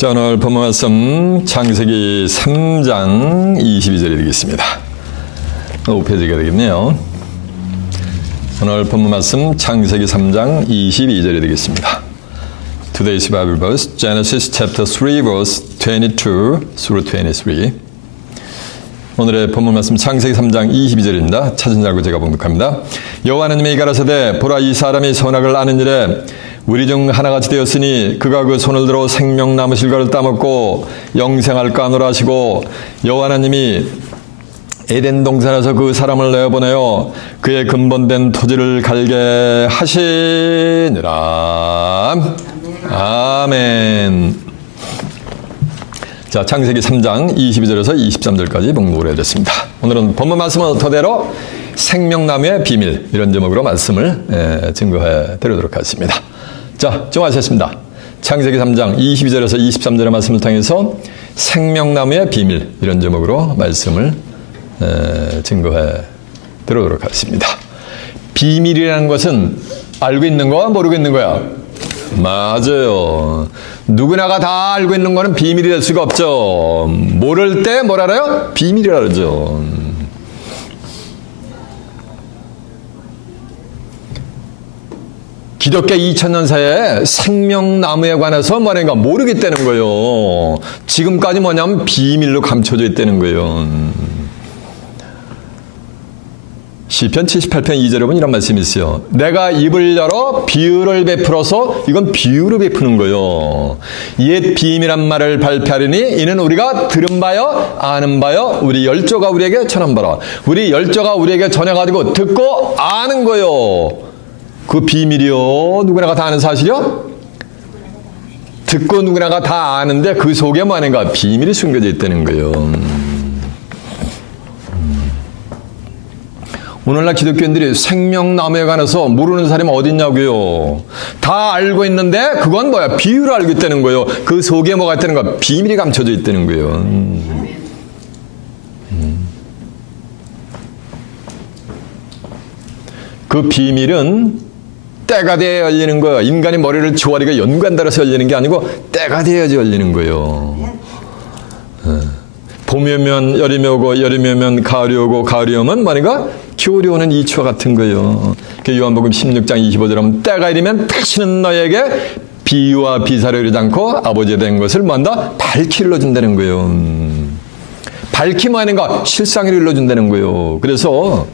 자, 오늘 본문 말씀 창세기 3장 22절이 되겠습니다. 5페이지가 되겠네요. 오늘 본문 말씀 창세기 3장 22절이 되겠습니다. Today's Bible verse, Genesis chapter 3 verse 22 through 23. 오늘의 본문 말씀 창세기 3장 22절입니다. 찾은 줄 알고 제가 봉독합니다. 여호와 하나님이 가라사대 보라 이 사람이 선악을 아는 일에 우리 중 하나같이 되었으니 그가 그 손을 들어 생명나무 실과를 따먹고 영생할까 하노라 하시고 여호와 하나님이 에덴 동산에서 그 사람을 내어보내어 그의 근본된 토지를 갈게 하시니라. 아멘. 자, 창세기 3장 22절에서 23절까지 봉독을 해야 됐습니다. 오늘은 본문 말씀은 토대로 생명나무의 비밀, 이런 제목으로 말씀을 증거해 드리도록 하겠습니다. 자, 정하셨습니다. 창세기 3장 22절에서 23절의 말씀을 통해서 생명나무의 비밀, 이런 제목으로 말씀을 증거해 드리도록 하겠습니다. 비밀이라는 것은 알고 있는 거야, 모르고 있는 거야? 맞아요. 누구나가 다 알고 있는 거는 비밀이 될 수가 없죠. 모를 때 뭘 알아요? 비밀이라 그러죠. 기독교 2000년 사이에 생명나무에 관해서 뭐라는가 모르겠다는 거예요. 지금까지 뭐냐면 비밀로 감춰져 있다는 거예요. 시편 78편 2절에 보면 이런 말씀이 있어요. 내가 입을 열어 비유를 베풀어서, 이건 비유로 베푸는 거예요. 옛 비밀한 말을 발표하리니 이는 우리가 들은 바요 아는 바요 우리 열조가 우리에게 전한 바라. 우리 열조가 우리에게 전해가지고 듣고 아는 거예요. 그 비밀이요, 누구나가 다 아는 사실이요? 듣고 누구나가 다 아는데 그 속에 뭐 하는가? 비밀이 숨겨져 있다는 거예요. 오늘날 기독교인들이 생명나무에 관해서 모르는 사람이 어디 있냐고요. 다 알고 있는데 그건 뭐야? 비유를 알고 있다는 거예요. 그 속에 뭐가 있다는 거야? 비밀이 감춰져 있다는 거예요. 그 비밀은 때가 돼야 열리는 거예요. 인간이 머리를 조아리가 연관달아서 열리는 게 아니고 때가 돼야지 열리는 거예요. 봄이 오면 여름이 오고 여름이 오면 가을이 오고 가을이 오면 뭐니까 겨울이 오는 이치와 같은 거예요. 요한복음 16장 25절 하면 때가 이르면 다시는 너에게 비유와 비사를 이르지 않고 아버지에 대한 것을 뭐한다? 밝히 일러준다는 거예요. 밝히 뭐 하는가? 실상을 일러준다는 거예요. 그래서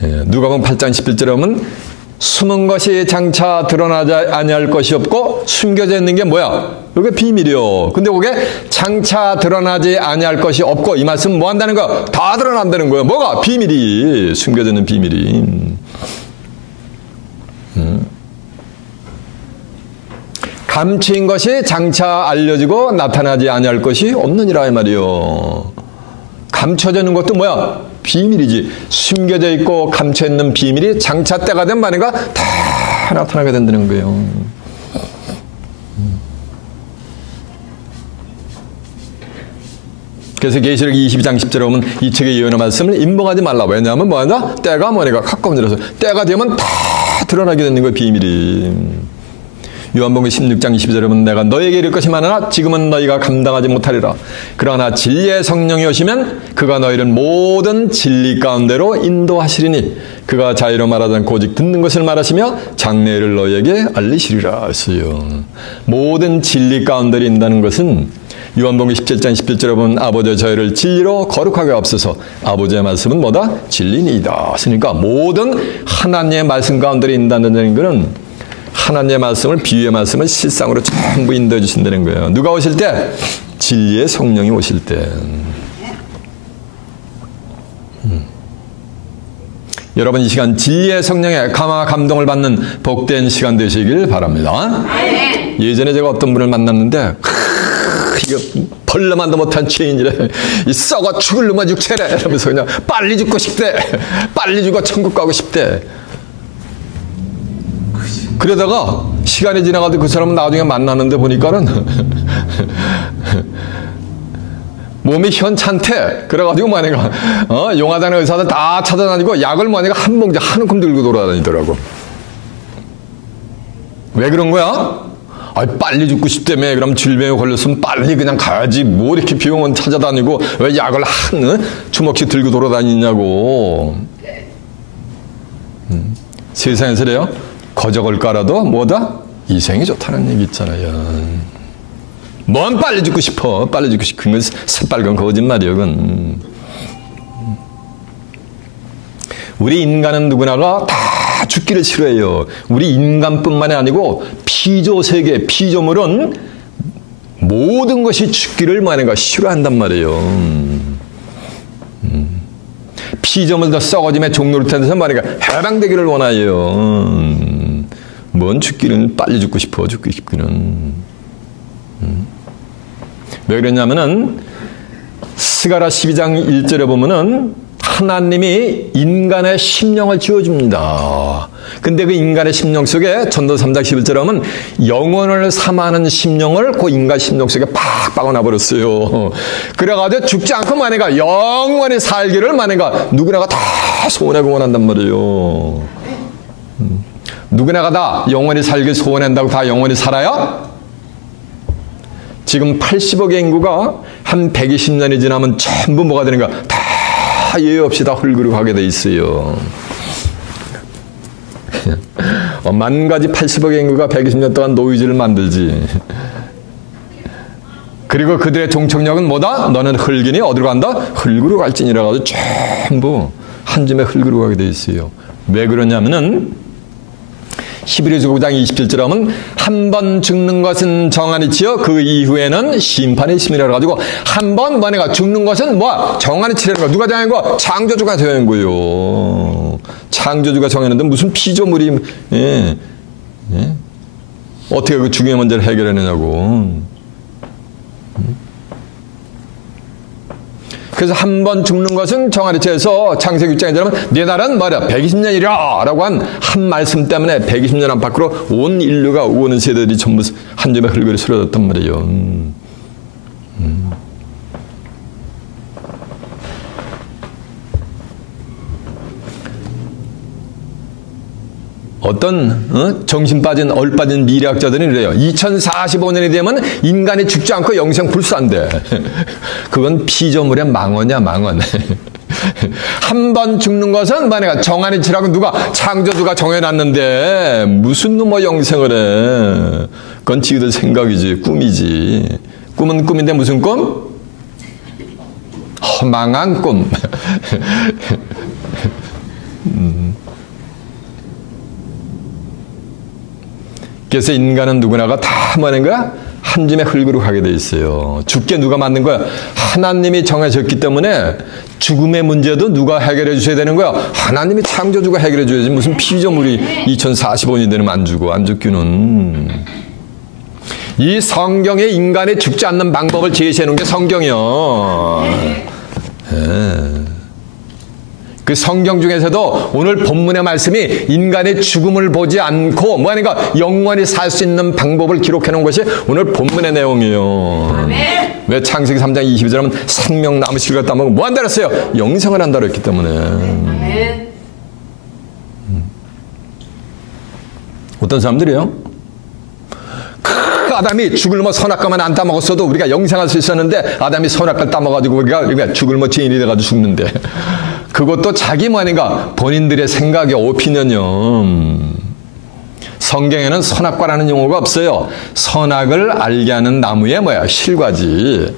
누가복음 8장 11절에 보면 숨은 것이 장차 드러나지 아니할 것이 없고 숨겨져 있는 게 뭐야? 이게 비밀이요. 근데 그게 장차 드러나지 아니할 것이 없고, 이 말씀은 뭐 한다는 거야? 다 드러난다는 거예요. 뭐가? 비밀이, 숨겨져 있는 비밀이. 감추인 것이 장차 알려지고 나타나지 아니할 것이 없느니라 이 말이요. 감춰져 있는 것도 뭐야? 비밀이지. 숨겨져 있고 감춰 있는 비밀이 장차 때가 되면 말인가 다 나타나게 된다는 거예요. 그래서 계시록 22장 10절에 보면 이 책의 예언의 말씀을 임봉하지 말라. 왜냐하면 뭐하냐? 때가 뭐니까 가까운 데라서 때가 되면 다 드러나게 되는 거예요. 비밀이. 요한복음 16장 22절에 보면 내가 너에게 이를 것이 많으나 지금은 너희가 감당하지 못하리라. 그러나 진리의 성령이 오시면 그가 너희를 모든 진리 가운데로 인도하시리니 그가 자유로 말하지 않고 오직 듣는 것을 말하시며 장래를 너희에게 알리시리라 했어요. 모든 진리 가운데로 인다는 것은 요한복음 17장 17절에 보면 아버지의 저희를 진리로 거룩하게 앞서서 아버지의 말씀은 뭐다? 진리니이다. 그러니까 모든 하나님의 말씀 가운데로 인다는 것은 하나님의 말씀을, 비유의 말씀을 실상으로 전부 인도해 주신다는 거예요. 누가 오실 때? 진리의 성령이 오실 때. 여러분 이 시간 진리의 성령의 감화 감동을 받는 복된 시간 되시길 바랍니다. 예전에 제가 어떤 분을 만났는데 이거 벌레만도 못한 죄인이래. 이 썩어 죽을 놈아 육체래. 이러면서 그냥 빨리 죽고 싶대. 빨리 죽어 천국 가고 싶대. 그러다가 시간이 지나가도 그 사람은 나중에 만나는데 보니까는 몸이 현찮대. 그래가지고 뭐하니까 용화단의 의사들 다 찾아다니고 약을 뭐하니까 한 봉지 한 움큼 들고 돌아다니더라고. 왜 그런 거야? 빨리 죽고 싶다며. 그럼 질병에 걸렸으면 빨리 그냥 가야지. 뭐 이렇게 병원 찾아다니고 왜 약을 한 주먹씩 들고 돌아다니냐고. 세상에서 그래요. 거적을 깔아도 뭐다? 이생이 좋다는 얘기 있잖아요. 뭔 빨리 죽고 싶어. 빨리 죽고 싶은 건 새빨간 거짓말이에요. 그건. 우리 인간은 누구나가 다 죽기를 싫어해요. 우리 인간뿐만이 아니고 피조세계, 피조물은 모든 것이 죽기를 뭐하는가 싫어한단 말이에요. 피조물도 썩어짐의 종노릇해서 뭐하는가 해방되기를 원하요. 뭔 죽기를 빨리 죽고 싶어. 죽고 싶기는. 왜 그러냐면은 스가랴 12장 1절에 보면은 하나님이 인간의 심령을 지어줍니다. 근데 그 인간의 심령 속에 전도 3장 11절에 보면 영혼을 삼아하는 심령을 그 인간 심령 속에 팍 박아놔버렸어요. 그래가지고 죽지 않고 만약에 영원히 살기를 만약에 누구나가 다 소원하고 원한단 말이에요. 누구나가 다 영원히 살길 소원한다고 다 영원히 살아요? 지금 80억의 인구가 한 120년이 지나면 전부 뭐가 되는가? 다 예외 없이 다 흙으로 가게 돼 있어요. 만 가지 80억의 인구가 120년 동안 노이즈를 만들지. 그리고 그들의 종착역은 뭐다? 너는 흙이니 어디로 간다? 흙으로 갈지니라 가지고 전부 한 줌에 흙으로 가게 돼 있어요. 왜 그러냐면은 히브리서 9장 27절에 하면 한 번 죽는 것은 정한이치여 그 이후에는 심판의 심이라 가지고 한 번 뭐니까 죽는 것은 뭐 정한이치라는 거. 누가 정한 거? 창조주가 정한 거예요. 창조주가 정했는데 무슨 피조물이 어떻게 그 중요한 문제를 해결해내냐고. 그래서 한 번 죽는 것은 정한이치에서 창세기 6장에 들으면 네 날은 뭐야 120년이라 라고 한 말씀 때문에 120년 안팎으로 온 인류가 오는 세대들이 전부 한 점의 흙으로 쓰러졌단 말이에요. 어떤 정신 빠진 얼빠진 미래학자들은 이래요. 2045년이 되면 인간이 죽지 않고 영생 불사한대. 그건 피조물의 망언이야, 망언. 한 번 죽는 것은 만약에 정한이치라고 누가 창조주가 정해놨는데 무슨 놈의 영생을 해. 그건 지그들 생각이지, 꿈이지. 꿈은 꿈인데 무슨 꿈? 허망한 꿈. 그래서 인간은 누구나가 다 뭐하는 거야? 한 줌의 흙으로 가게 돼 있어요. 죽게 누가 만든 거야? 하나님이 정하셨기 때문에 죽음의 문제도 누가 해결해 주셔야 되는 거야? 하나님이 창조주가 해결해 줘야지. 무슨 피조물이 2045년이 되면 안 죽어. 안 죽기는. 이 성경에 인간이 죽지 않는 방법을 제시해 놓은 게 성경이요. 그 성경 중에서도 오늘 본문의 말씀이 인간의 죽음을 보지 않고 뭐하는가 영원히 살 수 있는 방법을 기록해 놓은 것이 오늘 본문의 내용이에요. 아멘. 왜 창세기 3장 22절에 하면 생명나무 실과 따먹고 뭐 한다 그랬어요? 영생을 한다 그랬기 때문에. 아멘. 어떤 사람들이요? 아담이 죽을 뭐 선악과만 안 따먹었어도 우리가 영생할 수 있었는데 아담이 선악과를 따먹어가지고 우리가 죽을 뭐 죄인이 돼가지고 죽는데 그것도 자기 뭐 아닌가 본인들의 생각의 오피니언이요. 성경에는 선악과라는 용어가 없어요. 선악을 알게 하는 나무의 뭐야 실과지.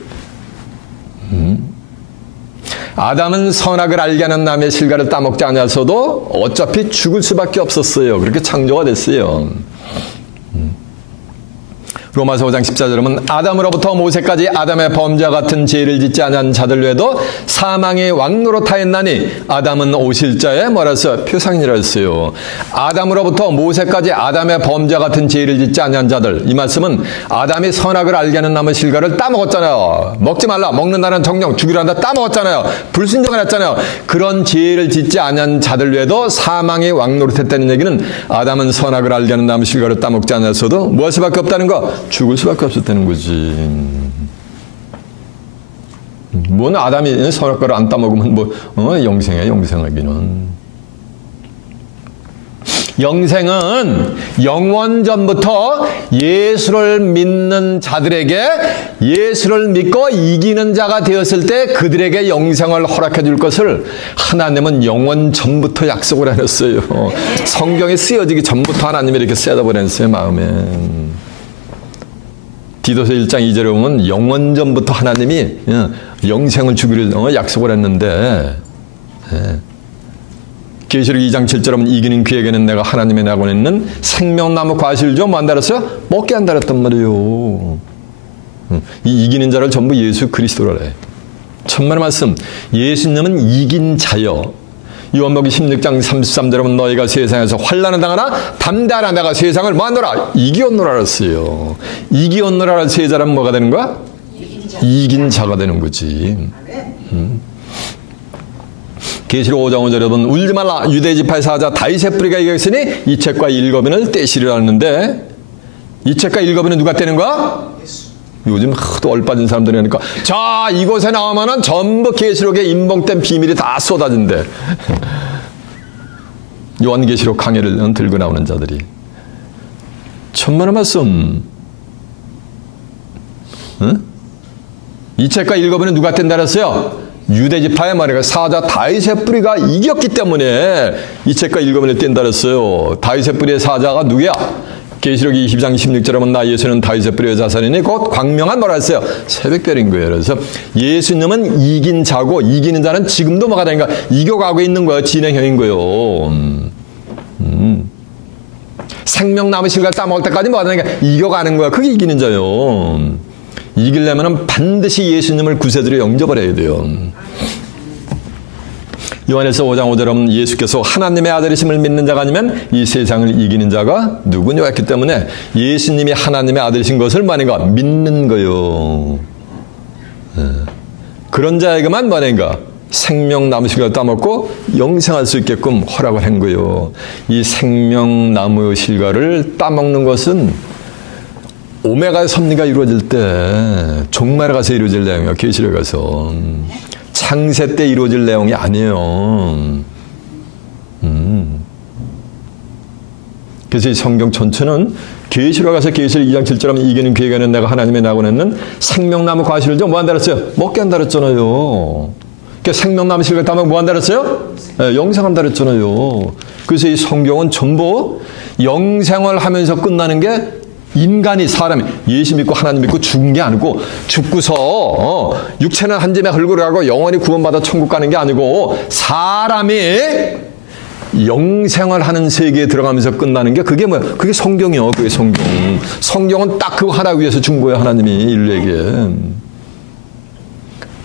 아담은 선악을 알게 하는 나무의 실과를 따먹지 않았어도 어차피 죽을 수밖에 없었어요. 그렇게 창조가 됐어요. 로마서 5장 14절에 보면 아담으로부터 모세까지 아담의 범죄와 같은 죄를 짓지 않은 자들 외에도 사망의 왕노릇하였나니 아담은 오실자의 뭐라서 표상이라 했어요. 아담으로부터 모세까지 아담의 범죄와 같은 죄를 짓지 않은 자들. 이 말씀은 아담이 선악을 알게 하는 나무 실과를 따먹었잖아요. 먹지 말라. 먹는다는 정령 죽이려 한다 따먹었잖아요. 불순종을 했잖아요. 그런 죄를 짓지 않은 자들 외에도 사망의 왕노릇했다는 얘기는 아담은 선악을 알게 하는 나무 실과를 따먹지 않았어도 무엇 수밖에 없다는 거? 죽을 수밖에 없었다는 거지. 뭔 아담이 선악과를 안 따먹으면 뭐 영생해 영생하기는. 영생은 영원전부터 예수를 믿는 자들에게 예수를 믿고 이기는 자가 되었을 때 그들에게 영생을 허락해 줄 것을 하나님은 영원전부터 약속을 해놨어요. 성경에 쓰여지기 전부터 하나님이 이렇게 сед어버렸어요, 마음에. 디도서 1장 2절에 보면 영원전부터 하나님이 영생을 주기를 약속을 했는데, 계시록 2장 7절에 보면 이기는 그에게는 내가 하나님의 낙원에 있는 생명나무 과실을 좀 안 달았어요? 먹게 안 달았단 말이에요. 이 이기는 자를 전부 예수 그리스도라래. 천만의 말씀. 예수님은 이긴 자여. 요한복음 16장 33절에 보면 너희가 세상에서 환난을 당하나 담대하라 내가 세상을 뭐하노라 이기었노라 그랬어요. 이기었노라를 세 자라면 뭐가 되는 거야? 이긴 자가 되는 거지. 계시록 5장 5절에 보면 울지 말라 유대 지파의 사자 다윗의 뿌리가 이겼으니 이 책과 읽어비는 떼시리라 하는데 이 책과 읽어비는 누가 떼는 거야? 요즘 하도 얼빠진 사람들이 하니까 자 이곳에 나오면은 전부 계시록에 인봉된 비밀이 다 쏟아진대. 요한계시록 강해를 들고 나오는 자들이. 천만의 말씀. 응? 이 책과 읽어보면 누가 뗀다 그랬어요? 유대지파의 말이가 사자 다윗의 뿌리가 이겼기 때문에 이 책과 읽어보면 뗀다 그랬어요. 다윗의 뿌리의 사자가 누구야? 계시록 20장 16절에 보면 나 예수는 다윗의 뿌리의 자손이니 곧 광명한 뭐라 했어요? 새벽별인 거예요. 그래서 예수님은 이긴 자고 이기는 자는 지금도 뭐가 되는가? 이겨가고 있는 거예요. 진행형인 거예요. 생명나무 실과 따먹을 때까지 뭐가 되는가? 이겨가는 거야. 그게 이기는 자예요. 이기려면 반드시 예수님을 구세주로 영접을 해야 돼요. 요한일서 5장 5절에 보면 예수께서 하나님의 아들이심을 믿는 자가 아니면 이 세상을 이기는 자가 누구냐 했기 때문에 예수님이 하나님의 아들이신 것을 뭐하는가? 믿는 거요. 그런 자에게만 뭐하는가? 생명나무 실과를 따먹고 영생할 수 있게끔 허락을 한 거요. 이 생명나무 실과를 따먹는 것은 오메가의 섭리가 이루어질 때 종말에 가서 이루어질 내용이야. 계시록에 가서. 창세 때 이루어질 내용이 아니에요. 그래서 이 성경 전체는 계시록에 가서 계시록 2장 7절에 하면 이기는 그에게는 내가 하나님의 낙원에 있는 생명나무 과실을 좀 뭐 한다 그랬어요? 먹게 한다 그랬잖아요. 그러니까 생명나무 실과를 따면 뭐 한다 그랬어요? 네, 영생한다 그랬잖아요. 그래서 이 성경은 전부 영생을 하면서 끝나는 게 인간이 사람이 예수 믿고 하나님 믿고 죽은 게 아니고 죽고서 육체는 한 짐에 흙으로 가고 영원히 구원받아 천국 가는 게 아니고 사람이 영생을 하는 세계에 들어가면서 끝나는 게 그게 뭐야? 그게 성경이요. 그게 성경. 성경은 딱 그거 하나 위해서 준 거예요. 하나님이 인류에게.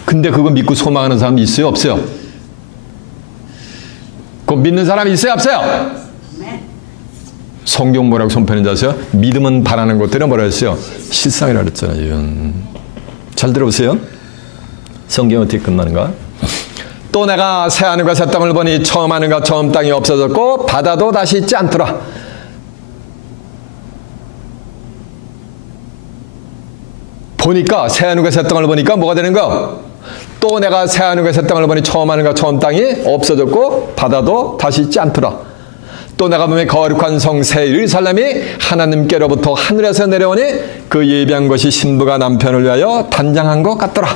근데 그거 믿고 소망하는 사람이 있어요? 없어요? 그거 믿는 사람이 있어요? 없어요? 성경 뭐라고 선포하는지 아세요? 믿음은 바라는 것들은 뭐라 했어요? 실상이라 그랬잖아요. 잘 들어보세요. 성경은 어떻게 끝나는가? 또 내가 새 하늘과 새 땅을 보니 처음 하늘과 처음 땅이 없어졌고 바다도 다시 있지 않더라. 보니까 새 하늘과 새 땅을 보니까 뭐가 되는 거야? 또 내가 새 하늘과 새 땅을 보니 처음 하늘과 처음 땅이 없어졌고 바다도 다시 있지 않더라. 또 내가 보면 거룩한 성 새 예루살렘이 하나님께로부터 하늘에서 내려오니 그 예비한 것이 신부가 남편을 위하여 단장한 것 같더라.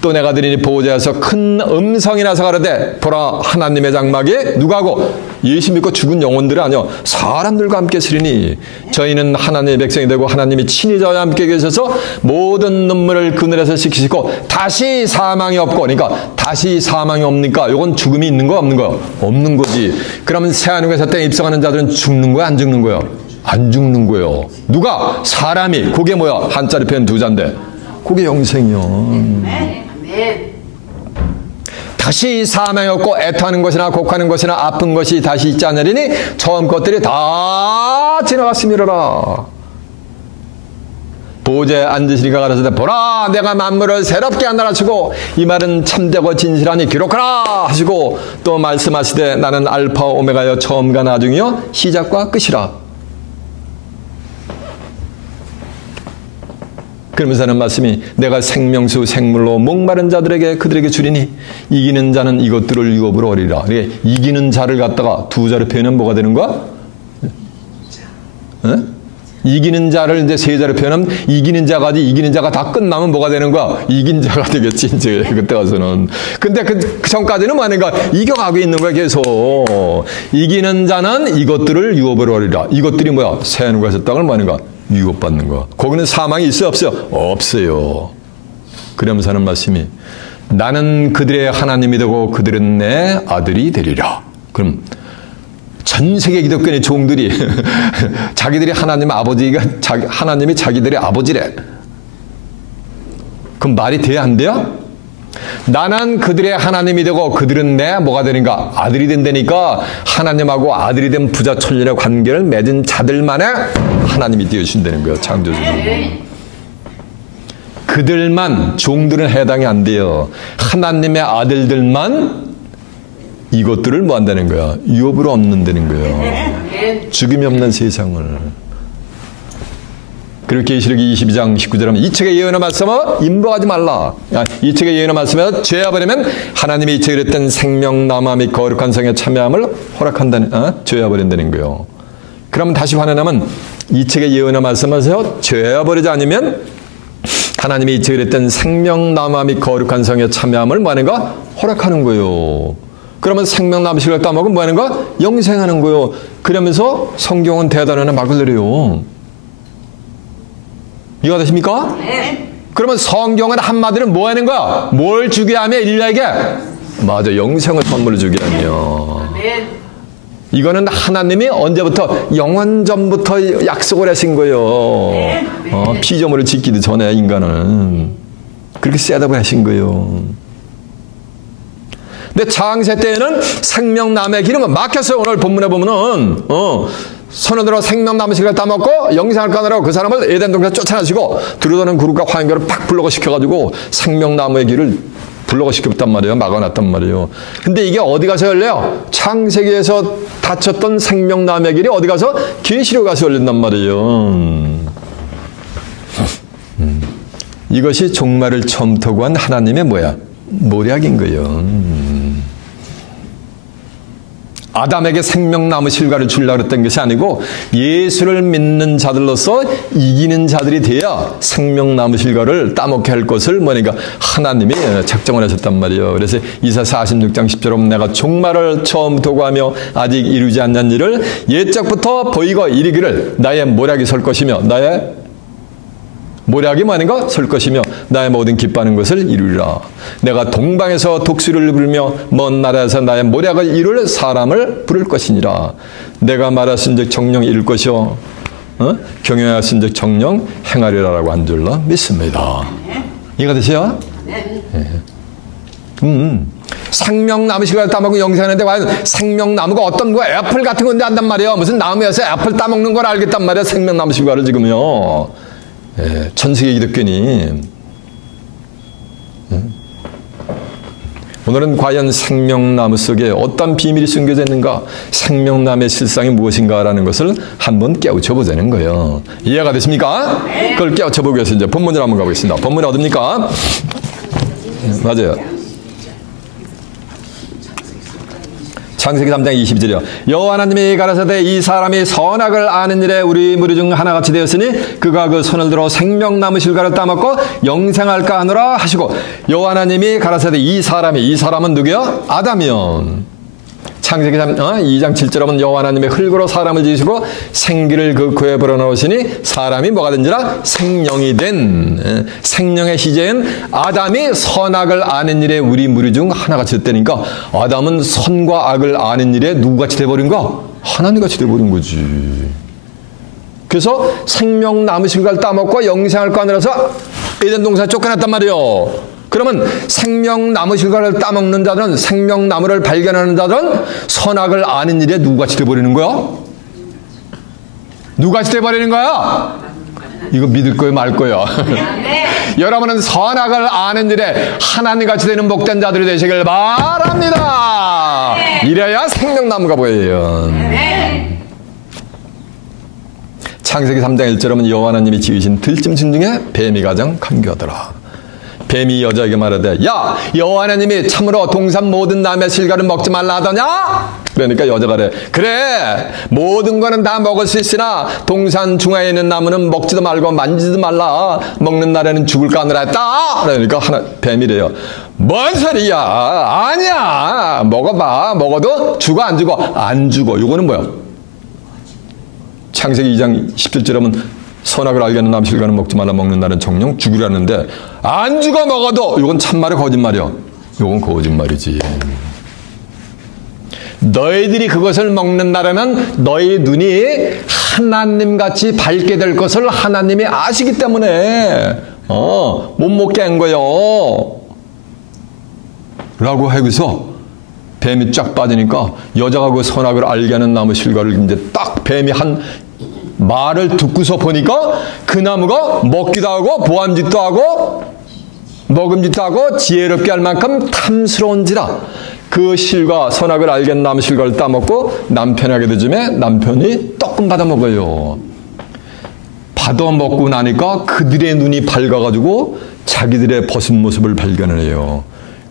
또 내가 들으니 보호자에서 큰 음성이 나서 가로되 보라 하나님의 장막에 누가고 예수 믿고 죽은 영혼들이 아니요 사람들과 함께 서리니 저희는 하나님의 백성이 되고 하나님이 친히 저희와 함께 계셔서 모든 눈물을 그늘에서 씻기시고 다시 사망이 없고 그러니까 다시 사망이 없으니까 이건 죽음이 있는 거 없는 거요? 없는 거지. 그러면 새하늘과 새 땅에 입성하는 자들은 죽는 거야 안 죽는 거요? 안 죽는 거요. 누가? 사람이. 그게 뭐야? 한자리 표현 두 자인데 그게 영생이요. 다시 사망이 없고 애통하는 것이나 곡하는 것이나 아픈 것이 다시 있지 않으리니 처음 것들이 다 지나갔음이로라. 보좌에 앉으시니가 가라사대 보라 내가 만물을 새롭게 하나라 하시고 이 말은 참되고 진실하니 기록하라 하시고 또 말씀하시되 나는 알파와 오메가여 처음과 나중이요 시작과 끝이라. 그러면서 하는 말씀이 내가 생명수 생물로 목마른 자들에게 그들에게 주리니 이기는 자는 이것들을 유업으로 얻으리라. 이기는 자를 갖다가 두 자를 표현하면 뭐가 되는 거야? 이기는 자를 이제 세 자로 표현하면 이기는 자가지, 이기는 자가 다 끝나면 뭐가 되는 거야? 이긴 자가 되겠지, 이제 그때 가서는. 근데 그 전까지는 뭐하는가? 이겨가고 있는 거야, 계속. 이기는 자는 이것들을 유업으로 하리라. 이것들이 뭐야? 새 하늘과 새 땅을 뭐하는가? 유업받는 거. 거기는 사망이 있어요, 없어요? 없어요. 그러면서 하는 말씀이 나는 그들의 하나님이 되고 그들은 내 아들이 되리라. 그럼 전 세계 기독교의 종들이 자기들이 하나님 아버지가 하나님이 자기들의 아버지래. 그럼 말이 돼야 안 돼요? 나는 그들의 하나님이 되고 그들은 내 뭐가 되는가? 아들이 된다니까 하나님하고 아들이 된 부자 천년의 관계를 맺은 자들만의 하나님이 되어주신다는 거예요. 창조주는. 그들만, 종들은 해당이 안 돼요. 하나님의 아들들만 이것들을 뭐 한다는 거야? 유업으로 얻는다는 거예요. 죽음이 없는 세상을. 그리고 계시록 22장 19절에 하면 이 책의 예언의 말씀은 임박하지 말라. 이 책의 예언의 말씀에 죄야 버리면 하나님이 이 책에 했던 생명나무 및 거룩한 성에 참여함을 허락한다는, 죄야 버린다는 거예요. 그러면 다시 화내나면 이 책의 예언의 말씀에서 죄야 버리지 않으면 하나님이 이 책에 했던 생명나무 및 거룩한 성에 참여함을 뭐 하는가? 허락하는 거예요. 그러면 생명나무 실을 따먹으면 뭐 하는 거야? 영생하는 거예요. 그러면서 성경은 대단한 막을 내려요. 이해가 되십니까? 네. 그러면 성경은 한마디로 뭐 하는 거야? 뭘 주게 하며 인류에게? 맞아, 영생을 선물로 주게 하며. 이거는 하나님이 언제부터? 영원 전부터 약속을 하신 거예요. 피조물을 짓기도 전에 인간은. 그렇게 셋업을 하신 거예요. 근데 창세 때에는 생명나무의 기름은 막혔어요. 오늘 본문에 보면은 손을 들어 생명나무 실을 따먹고 영생을 까느라고 그 사람을 에덴 동산에 쫓아내시고 두루다는 그룹과 화염별을 팍 불러고 시켜가지고 생명나무의 길을 불러고 시켰단 말이에요. 막아놨단 말이에요. 근데 이게 어디 가서 열려요? 창세기에서 닫혔던 생명나무의 길이 어디 가서? 계시록 가서 열린단 말이에요. 이것이 종말을 처음 토구한 하나님의 뭐야? 모략인 거예요. 아담에게 생명나무 실과를 주려고 했던 것이 아니고 예수를 믿는 자들로서 이기는 자들이 돼야 생명나무 실과를 따먹게 할 것을 뭐니까 하나님이 작정을 하셨단 말이에요. 그래서 이사 46장 10절에 내가 종말을 처음 도구하며 아직 이루지 않는 일을 옛적부터 보이고 이르기를 나의 모략이 설 것이며 나의 모략이 뭐하는가? 설 것이며 나의 모든 기뻐하는 것을 이루리라. 내가 동방에서 독수리를 부르며 먼 나라에서 나의 모략을 이룰 사람을 부를 것이니라. 내가 말했은즉 정령 이룰 것이요 경영하였은즉 정령 행하리라라고 한 줄로 믿습니다. 이해가 되세요? 네. 생명나무 실과를 따먹고 영생하는데 과연 생명나무가 어떤 거야? 애플 같은 건데 한단 말이에요. 무슨 나무에서 애플 따먹는 걸 알겠단 말이에요. 생명나무 실과를 지금요. 전 세계 기독교니 오늘은 과연 생명나무 속에 어떤 비밀이 숨겨져 있는가? 생명나무의 실상이 무엇인가라는 것을 한번 깨우쳐 보자는 거예요. 이해가 되십니까? 네. 그걸 깨우쳐 보기 위해서 이제 본문으로 한번 가보겠습니다. 본문이 어딥니까? 맞아요. 창세기 3장 22절이요. 여호와 하나님이 가라사대 이 사람이 선악을 아는 일에 우리 무리 중 하나같이 되었으니 그가 그 손을 들어 생명나무 실과를 따먹고 영생할까 하노라 하시고 여호와 하나님이 가라사대 이 사람은 누구요? 아담이요. 창세기 2장 7절에 보면 여호와 하나님이 흙으로 사람을 지으시고 생기를 그 코에 불어넣으시니 사람이 뭐가 된지라 생령이 된 생령의 시제인 아담이 선악을 아는 일에 우리 무리 중 하나같이 됐다니까 아담은 선과 악을 아는 일에 누구같이 돼버린가? 하나님같이 돼버린 거지. 그래서 생명나무 실과를 따먹고 영생할 거 아니라서 에덴 동산에 쫓겨났단 말이에요. 그러면 생명나무 실과를 따먹는 자들은 생명나무를 발견하는 자들은 선악을 아는 일에 누구같이 돼버리는 거야? 누구같이 돼버리는 거야? 이거 믿을 거예요 말 거예요? 여러분은 선악을 아는 일에 하나님같이 되는 복된 자들이 되시길 바랍니다. 이래야 생명나무가 보여요. 창세기 3장 1절에 보면 여호와 하나님이 지으신 들짐승 중에 뱀이 가장 간교하더라. 뱀이 여자에게 말하되 야 여호와 하나님이 참으로 동산 모든 나무의 실과를 먹지 말라 하더냐? 그러니까 여자가 그래 모든 거는 다 먹을 수 있으나 동산 중앙에 있는 나무는 먹지도 말고 만지지도 말라. 먹는 날에는 죽을까 하느라 했다. 그러니까 뱀이래요. 뭔 소리야? 아니야. 먹어봐. 먹어도 죽어 안 죽어? 안 죽어. 이거는 뭐야? 창세기 2장 17절에 보면 선악을 알게 하는 나무 실과는 먹지 말라. 먹는 날은 정령 죽으라는데 안 죽어 먹어도 이건 참말이야 거짓말이야? 이건 거짓말이지. 너희들이 그것을 먹는 날에는 너희 눈이 하나님같이 밝게 될 것을 하나님이 아시기 때문에 못 먹게 한 거예요. 라고 하고서 뱀이 쫙 빠지니까 여자가 그 선악을 알게 하는 나무 실과를 이제 딱 뱀이 한 말을 듣고서 보니까 그 나무가 먹기도 하고 보암짓도 하고 먹음짓도 하고 지혜롭게 할 만큼 탐스러운지라 그 실과 선악을 알게 하는 나무 실과를 따먹고 남편에게 되즘에 남편이 떡금 받아 먹어요. 받아 먹고 나니까 그들의 눈이 밝아가지고 자기들의 벗은 모습을 발견을 해요.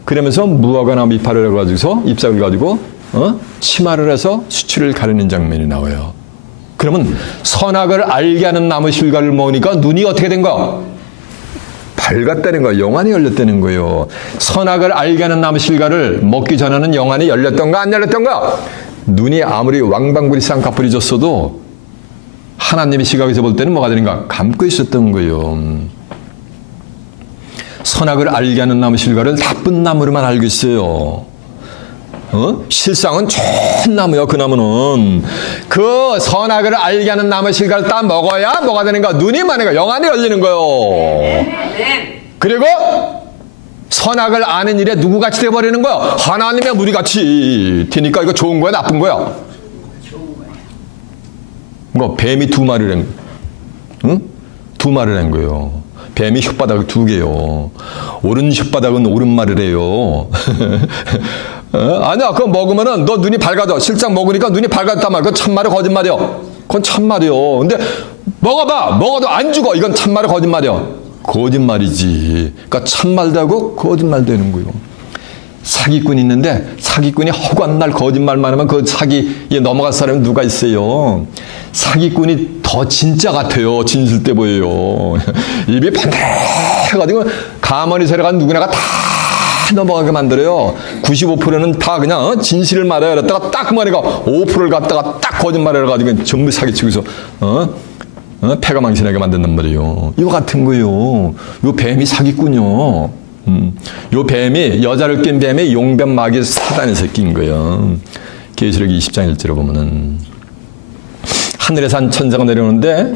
그러면서 무화과 나무 이파를 가지고서 잎사귀를 가지고 치마를 해서 수치를 가리는 장면이 나와요. 그러면 선악을 알게 하는 나무 실과를 먹으니까 눈이 어떻게 된 거야? 밝았다는 거야. 영안이 열렸다는 거예요. 선악을 알게 하는 나무 실과를 먹기 전에는 영안이 열렸던가 안 열렸던가? 눈이 아무리 왕방구리 쌍꺼풀이 졌어도 하나님의 시각에서 볼 때는 뭐가 되는가? 감고 있었던 거예요. 선악을 알게 하는 나무 실과를 나쁜 나무로만 알고 있어요. 실상은 좋은 나무요. 그 나무는 그 선악을 알게 하는 나무 실과를 딱 먹어야 뭐가 되는가? 눈이 많으니까 영안이 열리는 거예요. 그리고 선악을 아는 일에 누구같이 돼버리는 거야? 하나님의 무리같이 되니까 이거 좋은 거야? 나쁜 거야? 뭐 뱀이 두 마리를 두 마리를 한 거예요. 뱀이 혓바닥이 두 개요. 오른 혓바닥은 오른말이래요. 아니야, 그거 먹으면은 너 눈이 밝아져. 실장 먹으니까 눈이 밝아졌단 말이야. 그건 참말이야, 거짓말이야? 그건 참말이요. 근데 먹어봐. 먹어도 안 죽어. 이건 참말이야, 거짓말이야? 거짓말이지. 그러니까 참말도 하고 거짓말도 하는 거예요. 사기꾼이 있는데 사기꾼이 허구한 날 거짓말만 하면 그 사기에 넘어갈 사람이 누가 있어요? 사기꾼이 더 진짜 같아요. 진실 때 보여요. 입이 반대해가지고 가만히 세려간 누구나가 다 넘어가게 만들어요. 95%는 다 그냥 진실을 말해야 그랬다가 딱 뭐니까 5%를 갖다가 딱 거짓말을 해가지고 전부 사기치고서 패가 망신하게 만든단 말이에요. 이거 같은 거예요. 요 뱀이 사기꾼이요. 요 뱀이 여자를 낀 뱀이 용뱀 마귀 사단의 새끼인 거예요. 계시록 20장 1절에 보면은 하늘에서 한 천사가 내려오는데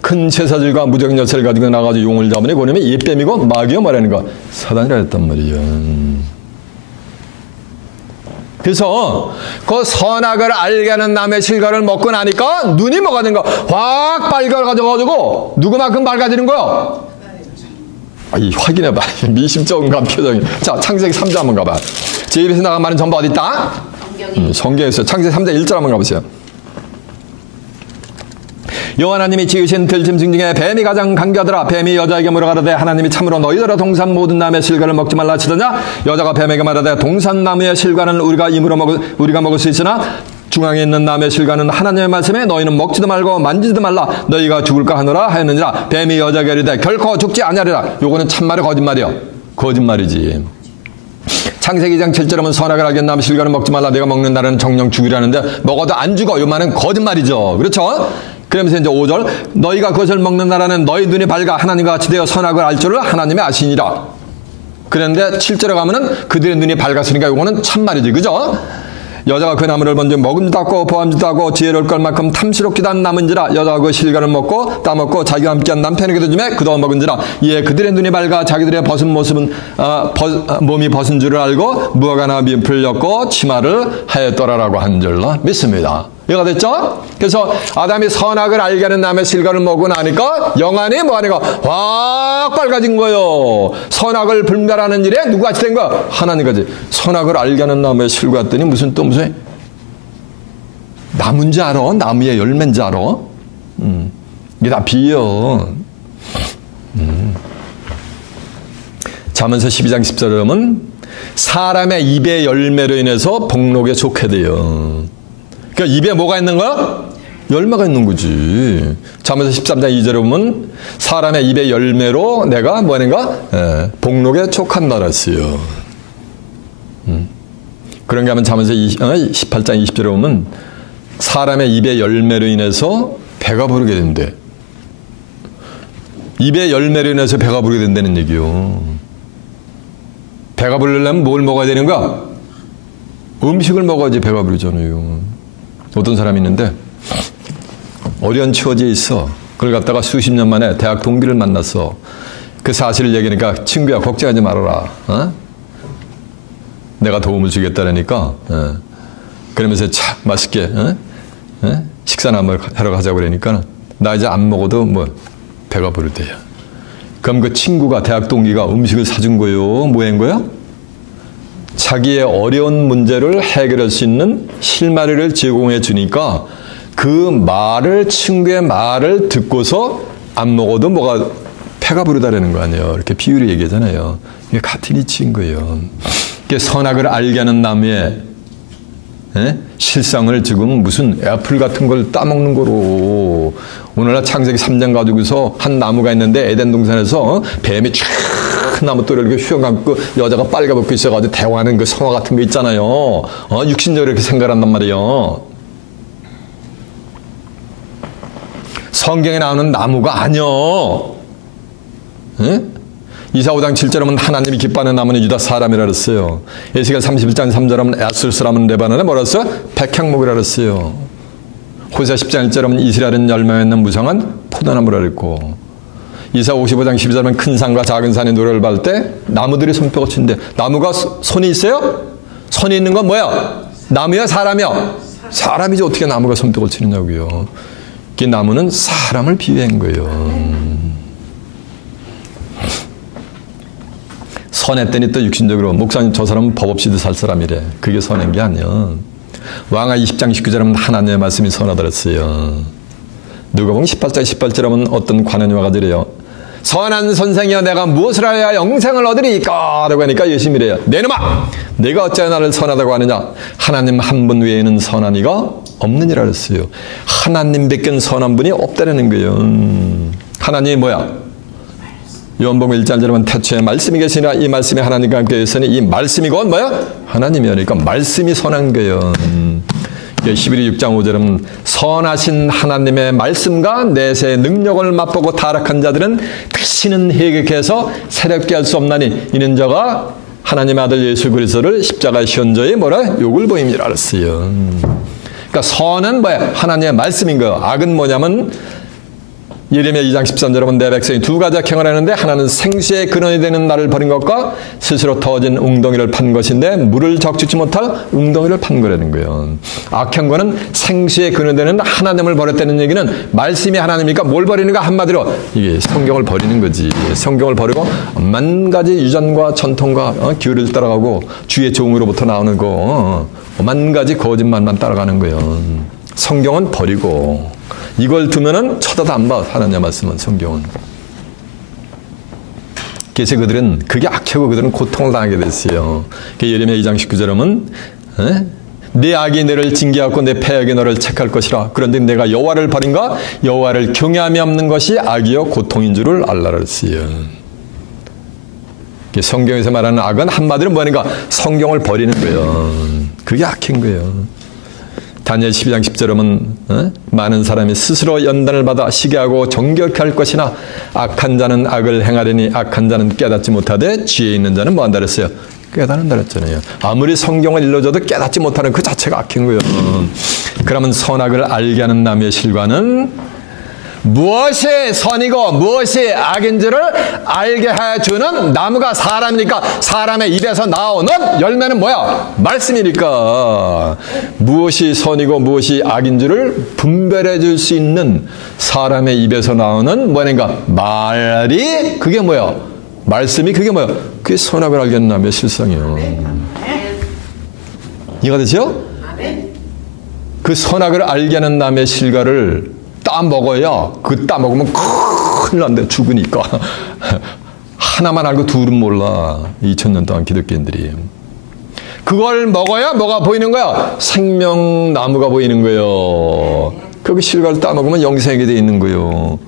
큰 제사질과 무적인 열쇠를 가지고 나가지고 용을 잡으니 그러면 이 뱀이고 마귀요 말하는 거 사단이라 했단 말이에요. 그래서 그 선악을 알게 하는 나무의 실과를 먹고 나니까 눈이 뭐가 된 거야? 확 밝아가지고 누구만큼 밝아지는 거야? 확인해봐. 미심쩍은 표정이. 자, 창세기 3장 한번 가봐. 제 입에서 나간 말은 전부 어디 있다? 성경에서. 창세기 3장 1절 한번 가보세요. 여호와 하나님이 지으신 들짐승 중에 뱀이 가장 강교하더라. 뱀이 여자에게 물어가라되 하나님이 참으로 너희더러 동산 모든 나무의 실과를 먹지 말라 하시더냐? 여자가 뱀에게 말하되 동산 나무의 실과는 우리가 먹을 수 있으나 중앙에 있는 나무의 실과는 하나님의 말씀에 너희는 먹지도 말고 만지지도 말라. 너희가 죽을까 하노라 하였느니라. 뱀이 여자에게 이르되 결코 죽지 아니하리라. 요거는 참말이야 거짓말이야? 거짓말이지. 창세기 2장 7절에 보면 선악을 알게 나무 실과는 먹지 말라. 내가 먹는 날은 정령 죽으라는데 먹어도 안 죽어. 요 말은 거짓말이죠. 그렇죠? 그러면서 이제 5절 너희가 그것을 먹는 날에는 너희 눈이 밝아 하나님과 같이 되어 선악을 알 줄을 하나님이 아시니라. 그런데 7절에 가면은 그들의 눈이 밝았으니까 요거는 참말이지. 그죠? 여자가 그 나무를 먼저 먹음도 하고 보암도 하고 지혜로울 걸 만큼 탐스럽기도 한 나무인지라. 여자가 그 실과를 먹고 따먹고 자기와 함께한 남편에게 주매 그도 먹은지라. 이에 그들의 눈이 밝아 자기들의 벗은 모습은 몸이 벗은 줄을 알고 무화과나 잎을 엮고 치마를 하였더라라고 한 줄로 믿습니다. 이해가 됐죠? 그래서 아담이 선악을 알게 하는 나무의 실과를 먹고 나니까 영안이 뭐하니까 확 밝아진 거예요. 선악을 분별하는 일에 누구같이 된 거야? 하나님같이. 선악을 알게 하는 나무의 실과 했더니 무슨 나무인지 알아? 나무의 열매인지 알아? 이게 다 비유. 잠언서 12장 10절에 보면 사람의 입의 열매로 인해서 복록에 좋게 돼요. 그러니까 입에 뭐가 있는 거야? 열매가 있는 거지. 잠언서 13장 2절에 보면 사람의 입의 열매로 내가 뭐하는가? 복록에 촉한다 그랬어요. 그런가 하면 잠언서 18장 20절에 보면 사람의 입의 열매로 인해서 배가 부르게 된대. 입의 열매로 인해서 배가 부르게 된다는 얘기요. 배가 부르려면 뭘 먹어야 되는가? 음식을 먹어야지 배가 부르잖아요. 어떤 사람이 있는데 어려운 처지에 있어. 그걸 갖다가 수십 년 만에 대학 동기를 만났어. 그 사실을 얘기하니까 친구야 걱정하지 말아라. 어? 내가 도움을 주겠다라니까. 그러면서 참 맛있게 식사나 한번 하러 가자고 그러니까 나 이제 안 먹어도 뭐 배가 부르대요. 그럼 그 친구가 대학 동기가 음식을 사준 거요. 뭐한 거야? 자기의 어려운 문제를 해결할 수 있는 실마리를 제공해 주니까 그 말을 친구의 말을 듣고서 안 먹어도 뭐가 배가 부르다라는 거 아니에요. 이렇게 비유를 얘기하잖아요. 이게 같은 이치인 거예요. 이게 선악을 알게 하는 나무의 실상을 지금 무슨 애플 같은 걸 따먹는 거로. 오늘날 창세기 3장 가지고서 한 나무가 있는데 에덴 동산에서 뱀이 쫙 나무 또를 이렇게 휘어감고 여자가 빨가벗고 있어가지고 대화하는 그 성화 같은 거 있잖아요. 육신적으로 이렇게 생각한단 말이에요. 성경에 나오는 나무가 아니요. 이사 5장 7절에 보면 하나님이 기뻐하는 나무는 유다 사람이라 그랬어요. 에스겔 31장 3절에 보면 에스겔 사람은 레바논에 뭐라 했어요? 백향목이라 그랬어요. 호세아 10장 1절에 보면 이스라엘은 열매 맺는 무성한 포도나무라 그랬고, 이사 55장 12절에 보면 큰 산과 작은 산이 노래를 받을 때 나무들이 손뼉을 치는데 나무가 손이 있어요? 손이 있는 건 뭐야? 나무야 사람이야? 사람이지 어떻게 나무가 손뼉을 치느냐고요. 이 나무는 사람을 비유한 거예요. 선했더니 또 육신적으로 목사님 저 사람은 법 없이도 살 사람이래. 그게 선한 게 아니야. 왕하 20장 19절에 하면 하나님의 말씀이 선하다 그랬어요. 누가복음 18장 18절에 하면 어떤 관원이 와가지고요. 선한 선생이여 내가 무엇을 하여야 영생을 얻으리까? 라고 하니까 예수님이래요. 내 놈아! 내가 어찌하여 나를 선하다고 하느냐? 하나님 한 분 외에는 선한 이가 없느니라 그랬어요. 하나님 밖엔 선한 분이 없다는 거예요. 하나님이 뭐야? 요한복음 1장 1절에 보면 태초에 말씀이 계시니라 이 말씀이 하나님과 함께 계시니 이 말씀이 곧 뭐야? 하나님이야. 그러니까 말씀이 선한 거예요. 히브리 6장 5절은 선하신 하나님의 말씀과 내세의 능력을 맛보고 타락한 자들은 다시는 회개해서 새롭게 할 수 없나니 이는 저가 하나님의 아들 예수 그리스도를 십자가의 현저히 뭐라? 욕을 보임이라 그랬어요. 그러니까 선은 뭐야? 하나님의 말씀인 거예요. 악은 뭐냐면 예레미야 2장 13절에 보면 내 백성이 두 가지 악행을 하는데 하나는 생수의 근원이 되는 나를 버린 것과 스스로 터진 웅덩이를 판 것인데 물을 적시지 못할 웅덩이를 판 거라는 거예요. 악행과는 생수의 근원이 되는 하나님을 버렸다는 얘기는 말씀이 하나님이니까 뭘 버리는가? 한마디로 이게 성경을 버리는 거지. 성경을 버리고 만 가지 유전과 전통과 규율을 따라가고 주의 종으로부터 나오는 거 만 가지 거짓말만 따라가는 거예요. 성경은 버리고 이걸 두면은 쳐다도 안 봐. 하나님의 말씀은 성경은. 그래서 그들은 그게 악하고 그들은 고통을 당하게 됐어요. 예레미야 2장 19절에 보면 내 악이 너를 징계하고 내 패악이 너를 책할 것이라. 그런데 내가 여호와를 버린가? 여호와를 경외함이 없는 것이 악이요 고통인 줄을 알라 그랬어요. 성경에서 말하는 악은 한마디로 뭐하는가? 성경을 버리는 거예요. 그게 악인 거예요. 다니엘 12장 10절에 보면 많은 사람이 스스로 연단을 받아 시기하고 정결케 할 것이나 악한 자는 악을 행하려니 악한 자는 깨닫지 못하되 지혜 있는 자는 뭐한다 그랬어요? 깨닫는다 그랬잖아요. 아무리 성경을 일러줘도 깨닫지 못하는 그 자체가 악인 거예요. 그러면 선악을 알게 하는 나무의 실과는 무엇이 선이고 무엇이 악인지를 알게 해주는 나무가 사람이니까 사람의 입에서 나오는 열매는 뭐야? 말씀이니까 무엇이 선이고 무엇이 악인지를 분별해 줄 수 있는 사람의 입에서 나오는 뭐인가? 말이 그게 뭐야? 말씀이 그게 뭐야? 그게 선악을 알게 하는 나무의 실상이에요. 이해가 되죠? 그 선악을 알게 하는 나무의 실과를 따먹어야 그 따먹으면 큰일 난대 죽으니까 하나만 알고 둘은 몰라. 2000년 동안 기독교인들이. 그걸 먹어야 뭐가 보이는 거야? 생명나무가 보이는 거예요. 그 실과를 따먹으면 영생하게 돼 있는 거예요.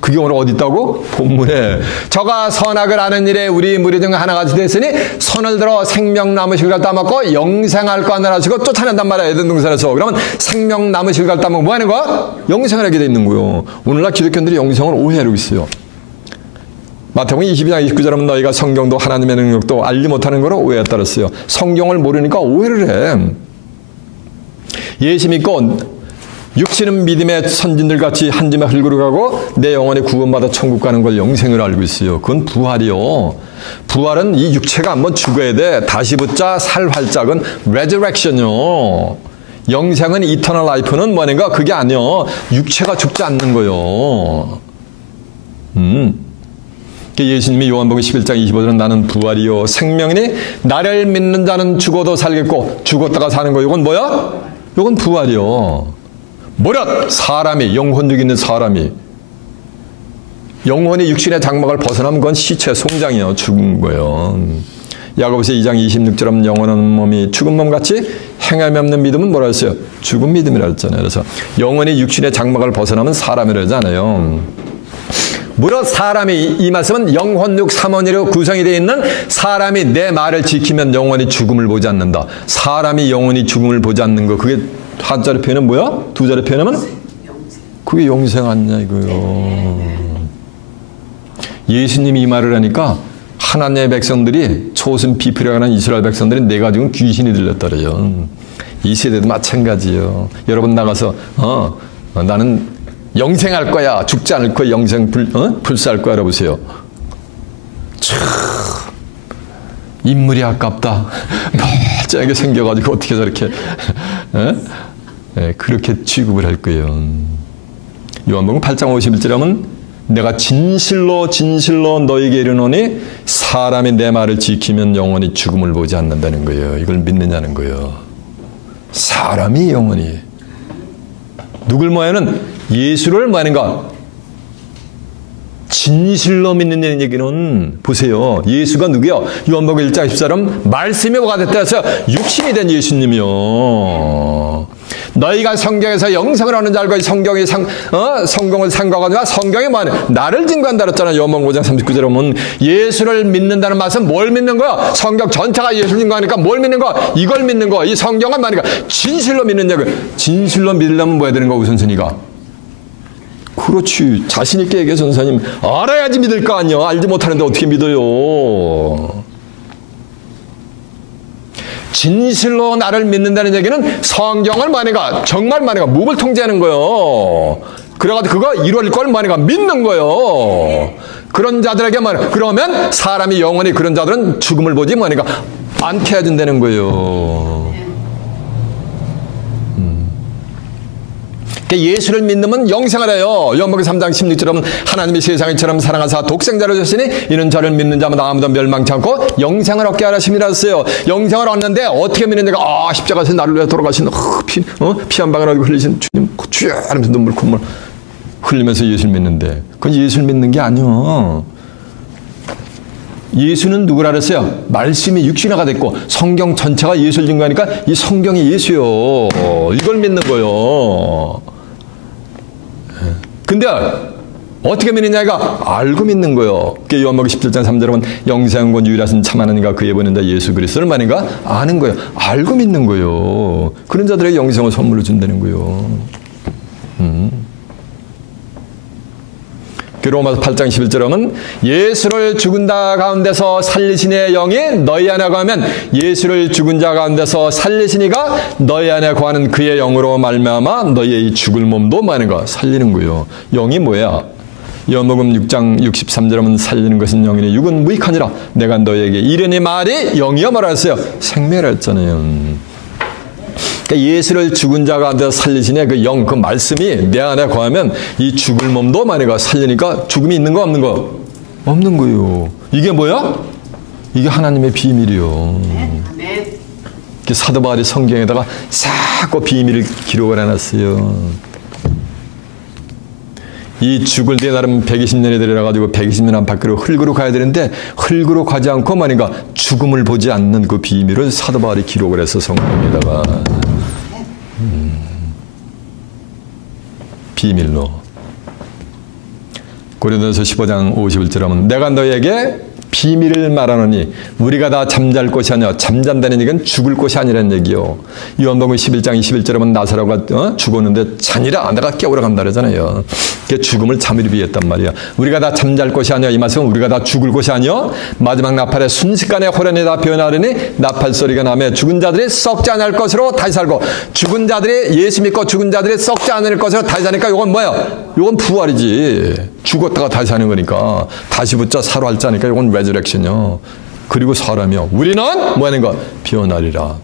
그게 오늘 어디 있다고? 본문에. 저가 선악을 아는 일에 우리 무리 중 하나같이 됐으니 손을 들어 생명나무 실과를 따먹고 영생할 거 하나 하시고 쫓아낸단 말이야. 에덴 동산에서. 그러면 생명나무 실과를 따먹고 뭐 하는 거야? 영생을 하게 돼 있는 거예요. 오늘날 기독교인들이 영생을 오해하고 있어요. 마태복음 22장 29절에 보면 너희가 성경도 하나님의 능력도 알지 못하는 거로 오해에 따랐어요. 성경을 모르니까 오해를 해. 예수 믿고 육신은 믿음의 선진들 같이 한 줌에 흘구러 가고 내 영혼이 구원받아 천국 가는 걸 영생을 알고 있어요. 그건 부활이요. 부활은 이 육체가 한번 죽어야 돼. 다시 붙자 살 활짝은 resurrection이요. 영생은 eternal life는 뭐냐가 그게 아니요. 육체가 죽지 않는 거요. 예수님이 요한복음 11장 25절은 나는 부활이요 생명이니 나를 믿는 자는 죽어도 살겠고 죽었다가 사는 거. 이건 뭐야? 이건 부활이요. 뭐라? 사람이, 영혼력 있는 사람이 영혼이 육신의 장막을 벗어나면 그건 시체, 송장이요. 죽은 거예요. 야고보서 2장 26절은 영원한 몸이 죽은 몸같이 행함이 없는 믿음은 뭐라 했어요? 죽은 믿음이라 했잖아요. 그래서 영혼이 육신의 장막을 벗어나면 사람이라 하잖아요. 무릇 사람이, 이 말씀은 영혼육 삼원이로 구성이 되어 있는 사람이 내 말을 지키면 영원히 죽음을 보지 않는다. 사람이 영원히 죽음을 보지 않는 거, 그게 한 자리 표현은 뭐야? 두 자리 표현하면? 그게 영생 아니냐 이거요. 예수님이 이 말을 하니까 하나님의 백성들이 초승 비필하는 이스라엘 백성들이 내가 지금 귀신이 들렸더래요. 이 세대도 마찬가지예요. 여러분 나가서 나는 영생할 거야. 죽지 않을 거야. 영생 불사할 거야. 알아보세요. 참 인물이 아깝다. 멀쩡하게 생겨가지고 어떻게 저렇게 그렇게 취급을 할 거예요. 요한복음 8장 51절에 하면 내가 진실로 진실로 너에게 이르노니 사람이 내 말을 지키면 영원히 죽음을 보지 않는다는 거예요. 이걸 믿느냐는 거예요. 사람이 영원히. 누굴 뭐하는? 예수를 뭐하는가? 진실로 믿는 얘기는 보세요. 예수가 누구요? 요한복음 1장 14절 말씀이 뭐가 됐다 해서 육신이 된 예수님이요. 너희가 성경에서 영생을 하는 줄 알고 성경을 상고하거니와 성경이 뭐하냐? 나를 증거한다 그랬잖아요. 요한복음 5장 39절에 보면 예수를 믿는다는 말은 뭘 믿는 거야? 성경 전체가 예수를 증거하니까 뭘 믿는 거야? 이걸 믿는 거야. 이 성경은 뭐니까 진실로 믿는 얘기. 진실로 믿으려면 뭐 해야 되는 거야? 우선순위가. 그렇지. 자신 있게 얘기해 선생님. 알아야지 믿을 거 아니야. 알지 못하는데 어떻게 믿어요? 진실로 나를 믿는다는 얘기는 성경을 뭐하는가? 정말 뭐하는가? 묵을 통제하는 거요. 그래가지고 그거 이룰 걸 뭐하는가? 믿는 거요. 그런 자들에게 뭐하는가? 그러면 사람이 영원히 그런 자들은 죽음을 보지 뭐하는가? 않게 해준다는 거요. 예수를 믿으면 영생을 해요. 요한복음 3장 16절은 하나님이 세상처럼 사랑하사 독생자를 주시니 이는 저를 믿는 자마다 아무도 멸망치 않고 영생을 얻게 하심이라 했어요. 영생을 얻는데 어떻게 믿느냐가 십자가에서 나를 위해 돌아가신 피 한 방울 흘리신 주님 주여 하면서 눈물 콧물 흘리면서 예수를 믿는데 그건 예수를 믿는 게 아니요. 예수는 누구라 그랬어요? 말씀이 육신화가 됐고 성경 전체가 예수를 증거하니까 이 성경이 예수요. 이걸 믿는 거요. 근데 어떻게 믿느냐가 알고 믿는 거요. 요한복음 17장 3절에 보면 영생과 유일하신 참 하나님과 그의 보낸다 예수 그리스도를 말인가? 아는 거예요. 알고 믿는 거요. 그런 자들에게 영생을 선물로 준다는 거요. 로마서 8장 11절에 보면 예수를 죽은 자 가운데서 살리신 이의 영이 너희 안에 거하면 예수를 죽은 자 가운데서 살리신 이가 너희 안에 거하는 그의 영으로 말미암아 너희의 죽을 몸도 뭐하는가? 살리는 거예요. 영이 뭐야? 요한복음 6장 63절에 보면 살리는 것은 영이니 육은 무익하니라 내가 너희에게 이르니 말이 영이여 뭐라 했어요? 생명이라 했잖아요. 그러니까 예수를 죽은 자 가운데서 살리시니 그 영, 그 말씀이 내 안에 거하면 이 죽을 몸도 만약에 살리니까 죽음이 있는 거 없는 거? 없는 거예요. 이게 뭐야? 이게 하나님의 비밀이요. 사도 바울이 성경에다가 싹 비밀을 기록을 해놨어요. 이 죽을 때 나름 120년이 되려가지고 120년 안팎으로 흙으로 가야 되는데 흙으로 가지 않고 말인가 죽음을 보지 않는 그 비밀을 사도 바울이 기록을 해서 성경에다가 비밀로. 고린도전서 15장 51절 하면 내가 너에게 비밀을 말하노니 우리가 다 잠잘 곳이 아니라 잠잔다는 얘기는 죽을 곳이 아니라는 얘기요. 요한복음 11장 21절에 보면 나사로가 죽었는데 자니라 내가 깨우러 간다 그러잖아요. 그게 죽음을 잠을 비했단 말이야. 우리가 다 잠잘 곳이 아니야. 이 말씀은 우리가 다 죽을 곳이 아니요. 마지막 나팔에 순식간에 호련이 다 변하려니 나팔 소리가 나며 죽은 자들이 썩지 않을 것으로 다시 살고 죽은 자들이 예수 믿고 죽은 자들이 썩지 않을 것으로 다시 사니까 이건 뭐야? 이건 부활이지. 죽었다가 다시 사는 거니까 다시 붙자 살아할자니까 이건 레저렉션이요. 그리고 사람이요. 우리는 뭐 하는 거? 변하리라.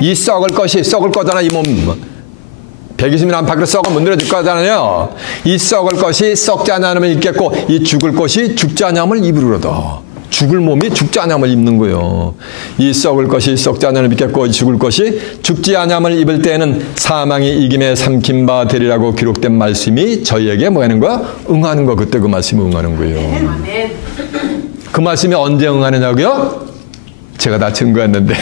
이 썩을 것이 썩을 거잖아. 이 몸 120년 안팎으로 썩어 문드러질 거잖아요. 이 썩을 것이 썩지 아니함을 입겠고 이 죽을 것이 죽지 아니함을 입으리로다. 죽을 몸이 죽지 아니함을 입는 거예요. 이 썩을 것이 썩지 아니함을 입겠고 이 죽을 것이 죽지 아니함을 입을 때에는 사망이 이김에 삼킨 바 되리라고 기록된 말씀이 저희에게 뭐 하는 거야? 응하는 거. 그때 그 말씀이 응하는 거예요. 그 말씀이 언제 응하느냐고요? 제가 다 증거했는데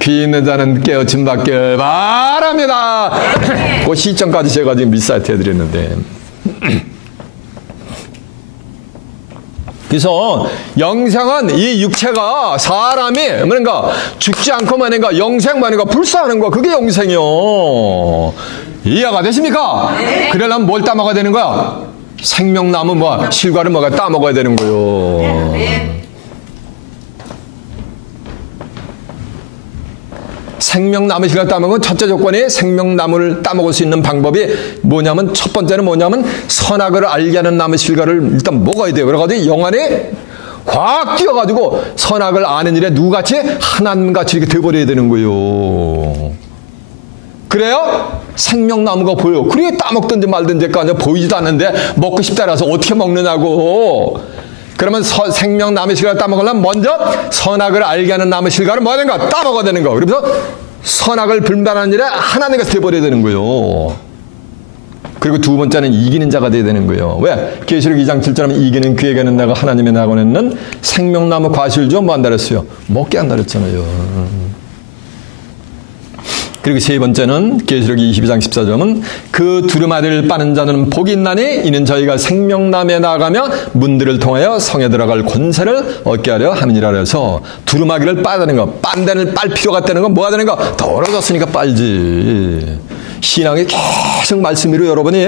귀 있는 자는 깨어침 받길 바랍니다. 그 시점까지 제가 지금 밑사이트 해드렸는데 그래서 영생은 이 육체가 사람이 뭔가 죽지 않고 뭐는가 영생 뭐는가 불사하는 거 그게 영생이요. 이해가 되십니까? 네. 그러려면 뭘 따먹어야 되는 거야? 생명나무 뭐 실과를 뭐가 따먹어야 되는 거요. 네. 생명나무 실과를 따먹은 첫째 조건이 생명나무를 따먹을 수 있는 방법이 뭐냐면 첫 번째는 뭐냐면 선악을 알게 하는 나무 실과를 일단 먹어야 돼요. 그래가지고 영안이 확 뛰어가지고 선악을 아는 일에 누구같이 하나님같이 이렇게 돼버려야 되는 거예요. 그래요? 생명나무가 보여. 그게 따먹든지 말든지 보이지도 않는데 먹고 싶다라서 어떻게 먹느냐고. 그러면 생명나무 실과를 따먹으려면 먼저 선악을 알게 하는 나무 실과를 뭐 하는 거? 따먹어야 되는 거. 그러면서 선악을 분별하는 일에 하나님과 돼버려야 되는 거예요. 그리고 두 번째는 이기는 자가 돼야 되는 거예요. 왜? 계시록 2장 7절에 하면 이기는 그에게는 내가 하나님의 낙원에는 생명나무 과실을 좀 뭐 한다 그랬어요? 먹게 한다 그랬잖아요. 그리고 세 번째는 계시록 22장 14절은 그 두루마리를 빠는 자는 복이 있나니 이는 저희가 생명나무에 나아가며 문들을 통하여 성에 들어갈 권세를 얻게 하려 함이니라. 그래서 두루마리를 빠다는 거, 빤대를 빨 필요가 있다는 건 뭐가 되는 거? 떨어졌으니까 빨지. 신앙이 계속 말씀으로 여러분이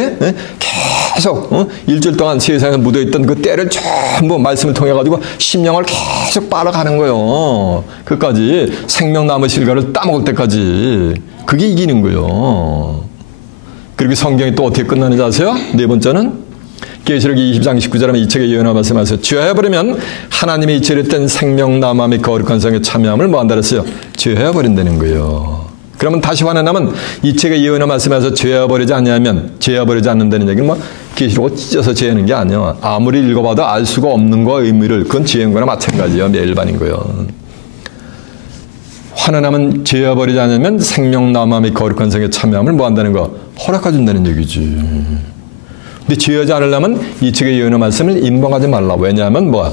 계속 일주일 동안 세상에 묻어있던 그 때를 전부 말씀을 통해 가지고 심령을 계속 빨아가는 거예요. 끝까지 생명나무 실과를 따먹을 때까지. 그게 이기는 거예요. 그리고 성경이 또 어떻게 끝나는지 아세요? 네 번째는 계시록 20장 19절에 이 책에 예언하 말씀하세요. 죄해버리면 하나님의 이치를 뗀 생명나무 및 거룩한 성에 참여함을 뭐 한다 그랬어요? 죄해버린다는 거예요. 그러면 다시 화내나면 이 책에 예언하 말씀에서 죄해버리지 않냐면 죄해버리지 않는다는 얘기는 뭐 계시록을 찢어서 죄하는 게 아니야. 아무리 읽어봐도 알 수가 없는 거 의미를 그건 죄인 거나 마찬가지야. 일반인 거요. 화내나면 죄해버리지 않으면 생명나무 및 거룩한 성에 참여함을 뭐 한다는 거? 허락해준다는 얘기지. 근데 죄하지 않으려면 이 책의 예언의 말씀을 임봉하지 말라. 왜냐하면 뭐야?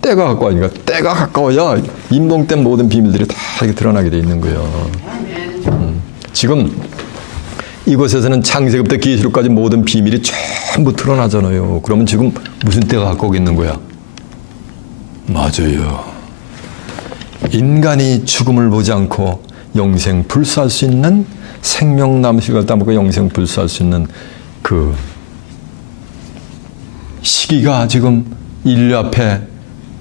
때가 가까우니까. 때가 가까워야 임봉된 모든 비밀들이 다 이렇게 드러나게 돼 있는 거예요. 지금 이곳에서는 창세기부터 계시록까지 모든 비밀이 전부 드러나잖아요. 그러면 지금 무슨 때가 가까우고 있는 거야? 맞아요. 인간이 죽음을 보지 않고 영생 불수할 수 있는 생명나무 실과를 따먹고 영생 불수할 수 있는 그 시기가 지금 인류 앞에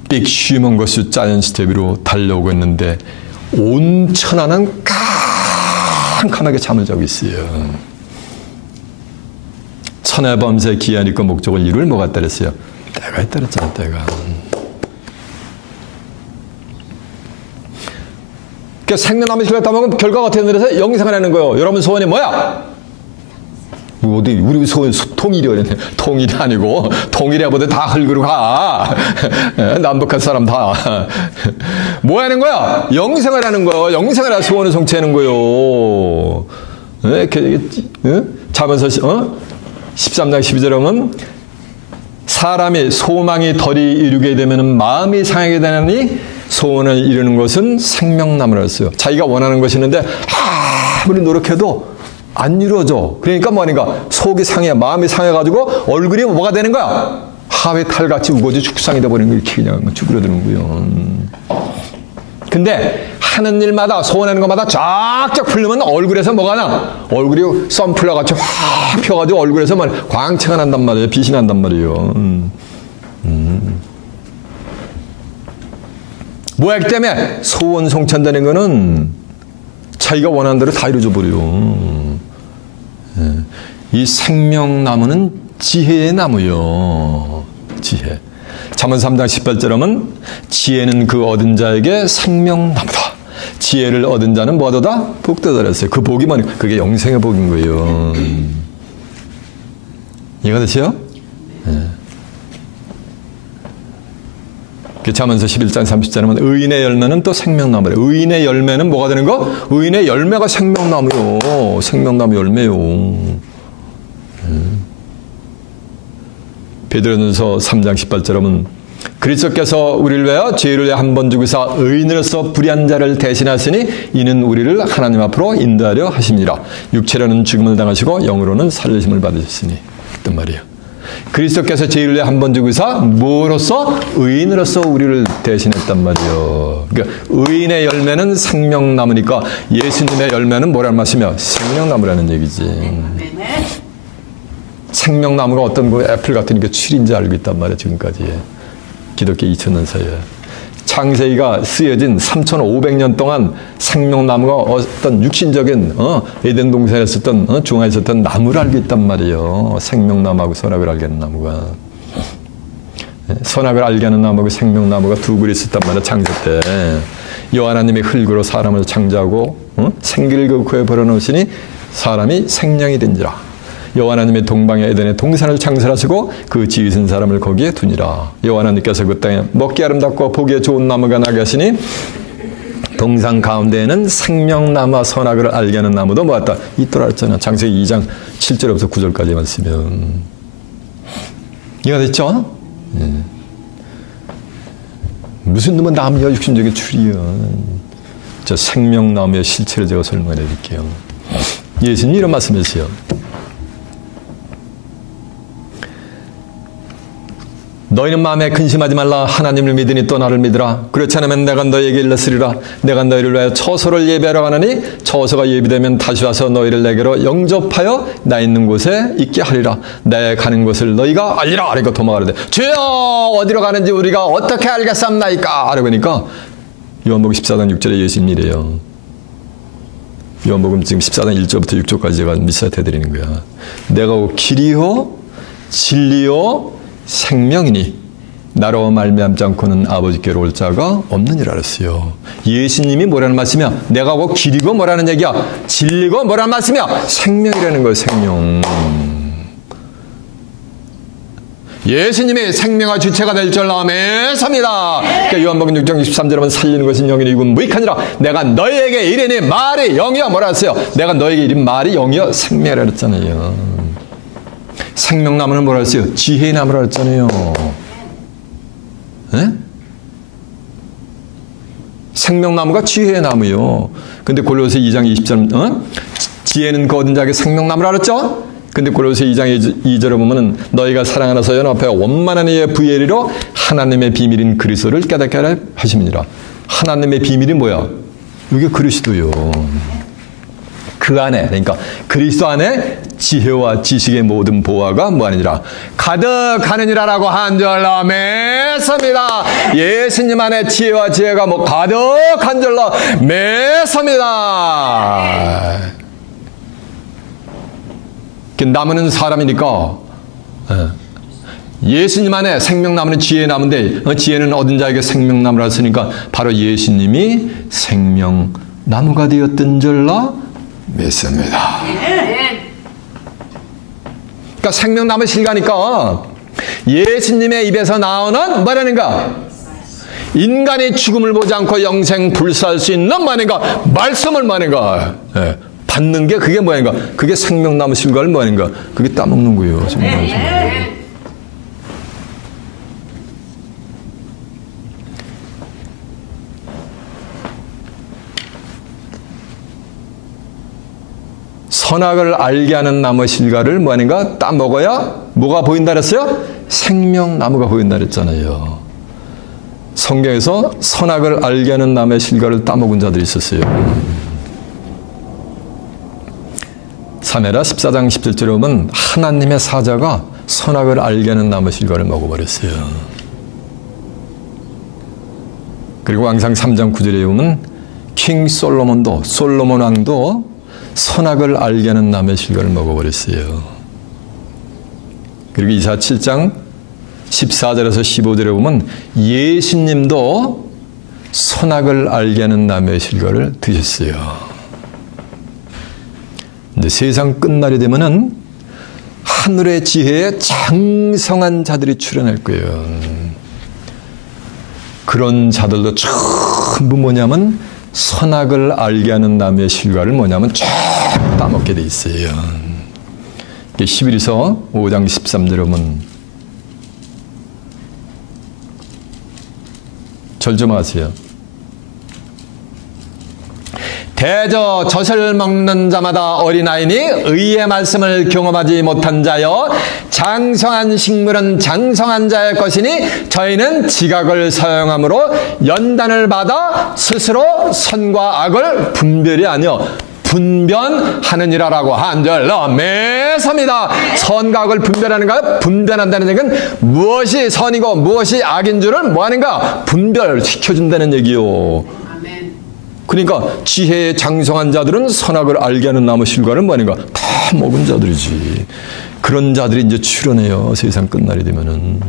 빅 휴먼거스 자이언트 스텝으로 달려오고 있는데 온 천하는 캄캄하게 잠을 자고 있어요. 천의 범세 기한이 있고 목적을 이룰 뭐 같다 그랬어요? 때가 있다 그랬잖아. 때가. 그러니까 생명나무 실과를 따먹으면 결과가 어떻게 되는데 영생을 하는 거예요. 여러분 소원이 뭐야? 어디 우리 소원 통일이 그랬네. 통일이 아니고 통일해 보다 다 흙으로 가. 남북한 사람 다. 뭐 하는 거야? 영생을 하는 거예요. 영생을 해서 소원을 성취하는 거예요. 자면서 13장 12절에 보면 사람이 소망이 덜이 이루게 되면 마음이 상하게 되느니 소원을 이루는 것은 생명나무라 했어요. 자기가 원하는 것이 있는데 아무리 노력해도 안 이루어져. 그러니까 뭐니까 속이 상해, 마음이 상해가지고 얼굴이 뭐가 되는 거야? 하회탈같이 우거지 죽상이 돼버리는 거 이렇게 그냥 쭈그러드는 거예요. 근데 하는 일마다 소원하는 것마다 쫙쫙 풀리면 얼굴에서 뭐가 나? 얼굴이 썬플라같이 확 펴가지고 얼굴에서 광채가 난단 말이에요. 빛이 난단 말이에요. 뭐였기 때문에 소원 성찬되는 거는 자기가 원하는 대로 다 이루어져 버려요. 이 생명나무는 지혜의 나무요. 지혜. 잠언 3장 18절에 보면 지혜는 그 얻은 자에게 생명나무다. 지혜를 얻은 자는 뭐하다? 복되다 그랬어요. 그 복이 뭐니? 그게 영생의 복인 거예요. 이해가 되세요? 잠언서 11장 30절에 보면 의인의 열매는 또 생명나무래. 의인의 열매는 뭐가 되는 거? 의인의 열매가 생명나무요. 생명나무 열매요. 베드로전서 3장 18절에 보면 그리스도께서 우리를 위하여 죄를 위해 한 번 죽으사 의인으로서 불의한 자를 대신하시니 이는 우리를 하나님 앞으로 인도하려 하심이라. 육체로는 죽음을 당하시고 영으로는 살리심을 받으셨으니. 어떤 말이에요? 그리스도께서 죄를 위해 한 번 죽으사 뭐로서? 의인으로서 우리를 대신했단 말이에요. 그러니까 의인의 열매는 생명나무니까 예수님의 열매는 뭐라는 말씀이야? 생명나무라는 얘기지. 생명나무가 어떤 거 애플 같은 게 출인지 알고 있단 말이에요. 지금까지. 기독교 2000년 사이에. 창세기가 쓰여진 3500년 동안 생명나무가 어떤 육신적인 에덴 동산에 있었던 중앙에 있었던 나무를 알고 있단 말이에요. 생명나무하고 선악을 알게 하는 나무가. 선악을 알게 하는 나무하고 생명나무가 두 그릇 있었단 말이에요. 창세 때. 여호와 하나님의 흙으로 사람을 창조하고 생기를 그 코에 벌어놓으시니 사람이 생명이 된지라. 여호와 하나님의 동방의 에덴의 동산을 창설하시고 그 지으신 사람을 거기에 두니라. 여호와 하나님께서 그 땅에 먹기 아름답고 보기에 좋은 나무가 나게 하시니 동산 가운데에는 생명나무와 선악을 알게 하는 나무도 뭐였다? 있더라 했잖아. 창세기 2장 7절부터 9절까지 말씀이면. 이해가 됐죠? 무슨 놈은 나무야 육신적인 줄이야. 저 생명나무의 실체를 제가 설명해 드릴게요. 예수님이 이런 말씀이세요. 너희는 마음에 근심하지 말라. 하나님을 믿으니 또 나를 믿으라. 그렇지 않으면 내가 너희에게 일렀으리라. 내가 너희를 위하여 처소를 예비하러 가느니 처소가 예비되면 다시 와서 너희를 내게로 영접하여 나 있는 곳에 있게 하리라. 내 가는 곳을 너희가 알리라. 그러니까 도망가는데 주여 어디로 가는지 우리가 어떻게 알겠삼나이까? 그러니까 요한복음 14장 6절에 예수님이래요. 요한복음 지금 14장 1절부터 6절까지 제가 미사해 드리는 거야. 내가 길이요 진리요 생명이니 나로 말미암지 않고는 아버지께로 올 자가 없느니라 그랬어요. 예수님이 뭐라는 말씀이야? 내가 곧 길이고 뭐라는 얘기야? 진리고 뭐라는 말씀이야? 생명이라는 거예요. 생명. 예수님이 생명의 주체가 될 줄 아멘습니다. 그러니까 요한복음 6장 23절에 보면 살리는 것은 영이니 이건 무익하니라. 내가 너희에게 이르니 말이 영이여 뭐라 했어요? 내가 너희에게 이르니 말이 영이여 생명이라 그랬잖아요. 생명나무는 뭐라 했어요? 지혜의 나무라 했잖아요. 네? 생명나무가 지혜의 나무요. 근데 골로새 2장 20절 지혜는 그 얻은 자에게 생명나무라 그랬죠? 근데 골로새 2장 2절에 보면은 너희가 사랑하나서 연합하여 원만한 이의 부예리로 하나님의 비밀인 그리스도를 깨닫게 하라 하심이니라. 하나님의 비밀이 뭐야? 이게 그리스도요. 그 안에, 그러니까 그리스도 안에 지혜와 지식의 모든 보화가 뭐하니라? 가득하느니라라고 한절로 매섭니다. 예수님 안에 지혜와 지혜가 뭐 가득한 절로 매섭니다. 나무는 사람이니까 예수님 안에 생명나무는 지혜의 나무인데 지혜는 얻은 자에게 생명나무라 했으니까 바로 예수님이 생명나무가 되었던 줄로 믿습니다. 그러니까 생명나무 실가니까 예수님의 입에서 나오는 뭐라는가? 인간이 죽음을 보지 않고 영생 불사할 수 있는 뭐라는가? 말씀을 뭐라는가? 받는 게 그게 뭐인가? 그게 생명나무 실과를 뭐인가? 그게 따먹는 거예요. 선악을 알게 하는 나무 실과를 뭐하는가? 따먹어야 뭐가 보인다 그랬어요? 생명나무가 보인다 그랬잖아요. 성경에서 선악을 알게 하는 나무의 실과를 따먹은 자들이 있었어요. 사메라 14장 17절에 보면 하나님의 사자가 선악을 알게 하는 나무의 실과를 먹어버렸어요. 그리고 왕상 3장 9절에 보면 킹 솔로몬 왕도 선악을 알게 하는 나무의 실과를 먹어버렸어요. 그리고 이사 7장 14절에서 15절에 보면 예수님도 선악을 알게 하는 나무의 실과를 드셨어요. 근데 세상 끝날이 되면은 하늘의 지혜에 장성한 자들이 출현할 거예요. 그런 자들도 전부 뭐냐면 선악을 알게 하는 나무의 실과를 뭐냐면 쫙 따먹게 돼 있어요. 11에서 5장 13절에 보면 절 좀 하세요. 대저 젖을 먹는 자마다 어린아이니 의의 말씀을 경험하지 못한 자여 장성한 식물은 장성한 자의 것이니 저희는 지각을 사용함으로 연단을 받아 스스로 선과 악을 분별이 아니요 분변하느니라라고 한절로 매섭니다. 선과 악을 분별하는가? 분별한다는 얘기는 무엇이 선이고 무엇이 악인 줄을 뭐하는가? 분별시켜준다는 얘기요. 그러니까 지혜에 장성한 자들은 선악을 알게 하는 나무 실과를 뭐하는가? 다 먹은 자들이지. 그런 자들이 이제 출현해요. 세상 끝날이 되면은.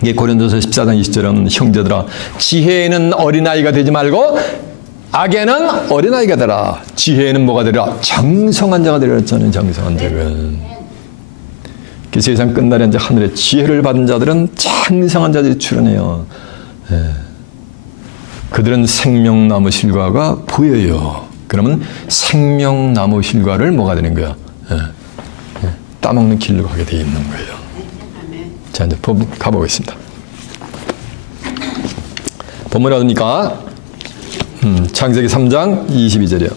이게 고린도서 14장 20절은 형제들아 지혜에는 어린아이가 되지 말고 악에는 어린아이가 되라. 지혜에는 뭐가 되라? 장성한 자가 되라 했잖아요. 장성한 자는. 그 세상 끝날에 이제 하늘의 지혜를 받은 자들은 장성한 자들이 출현해요. 예. 그들은 생명나무 실과가 보여요. 그러면 생명나무 실과를 뭐가 되는 거야? 예. 예. 따먹는 길로 가게 돼 있는 거예요. 자, 이제 가보겠습니다. 본문 어딥니까? 창세기 3장 22절이요.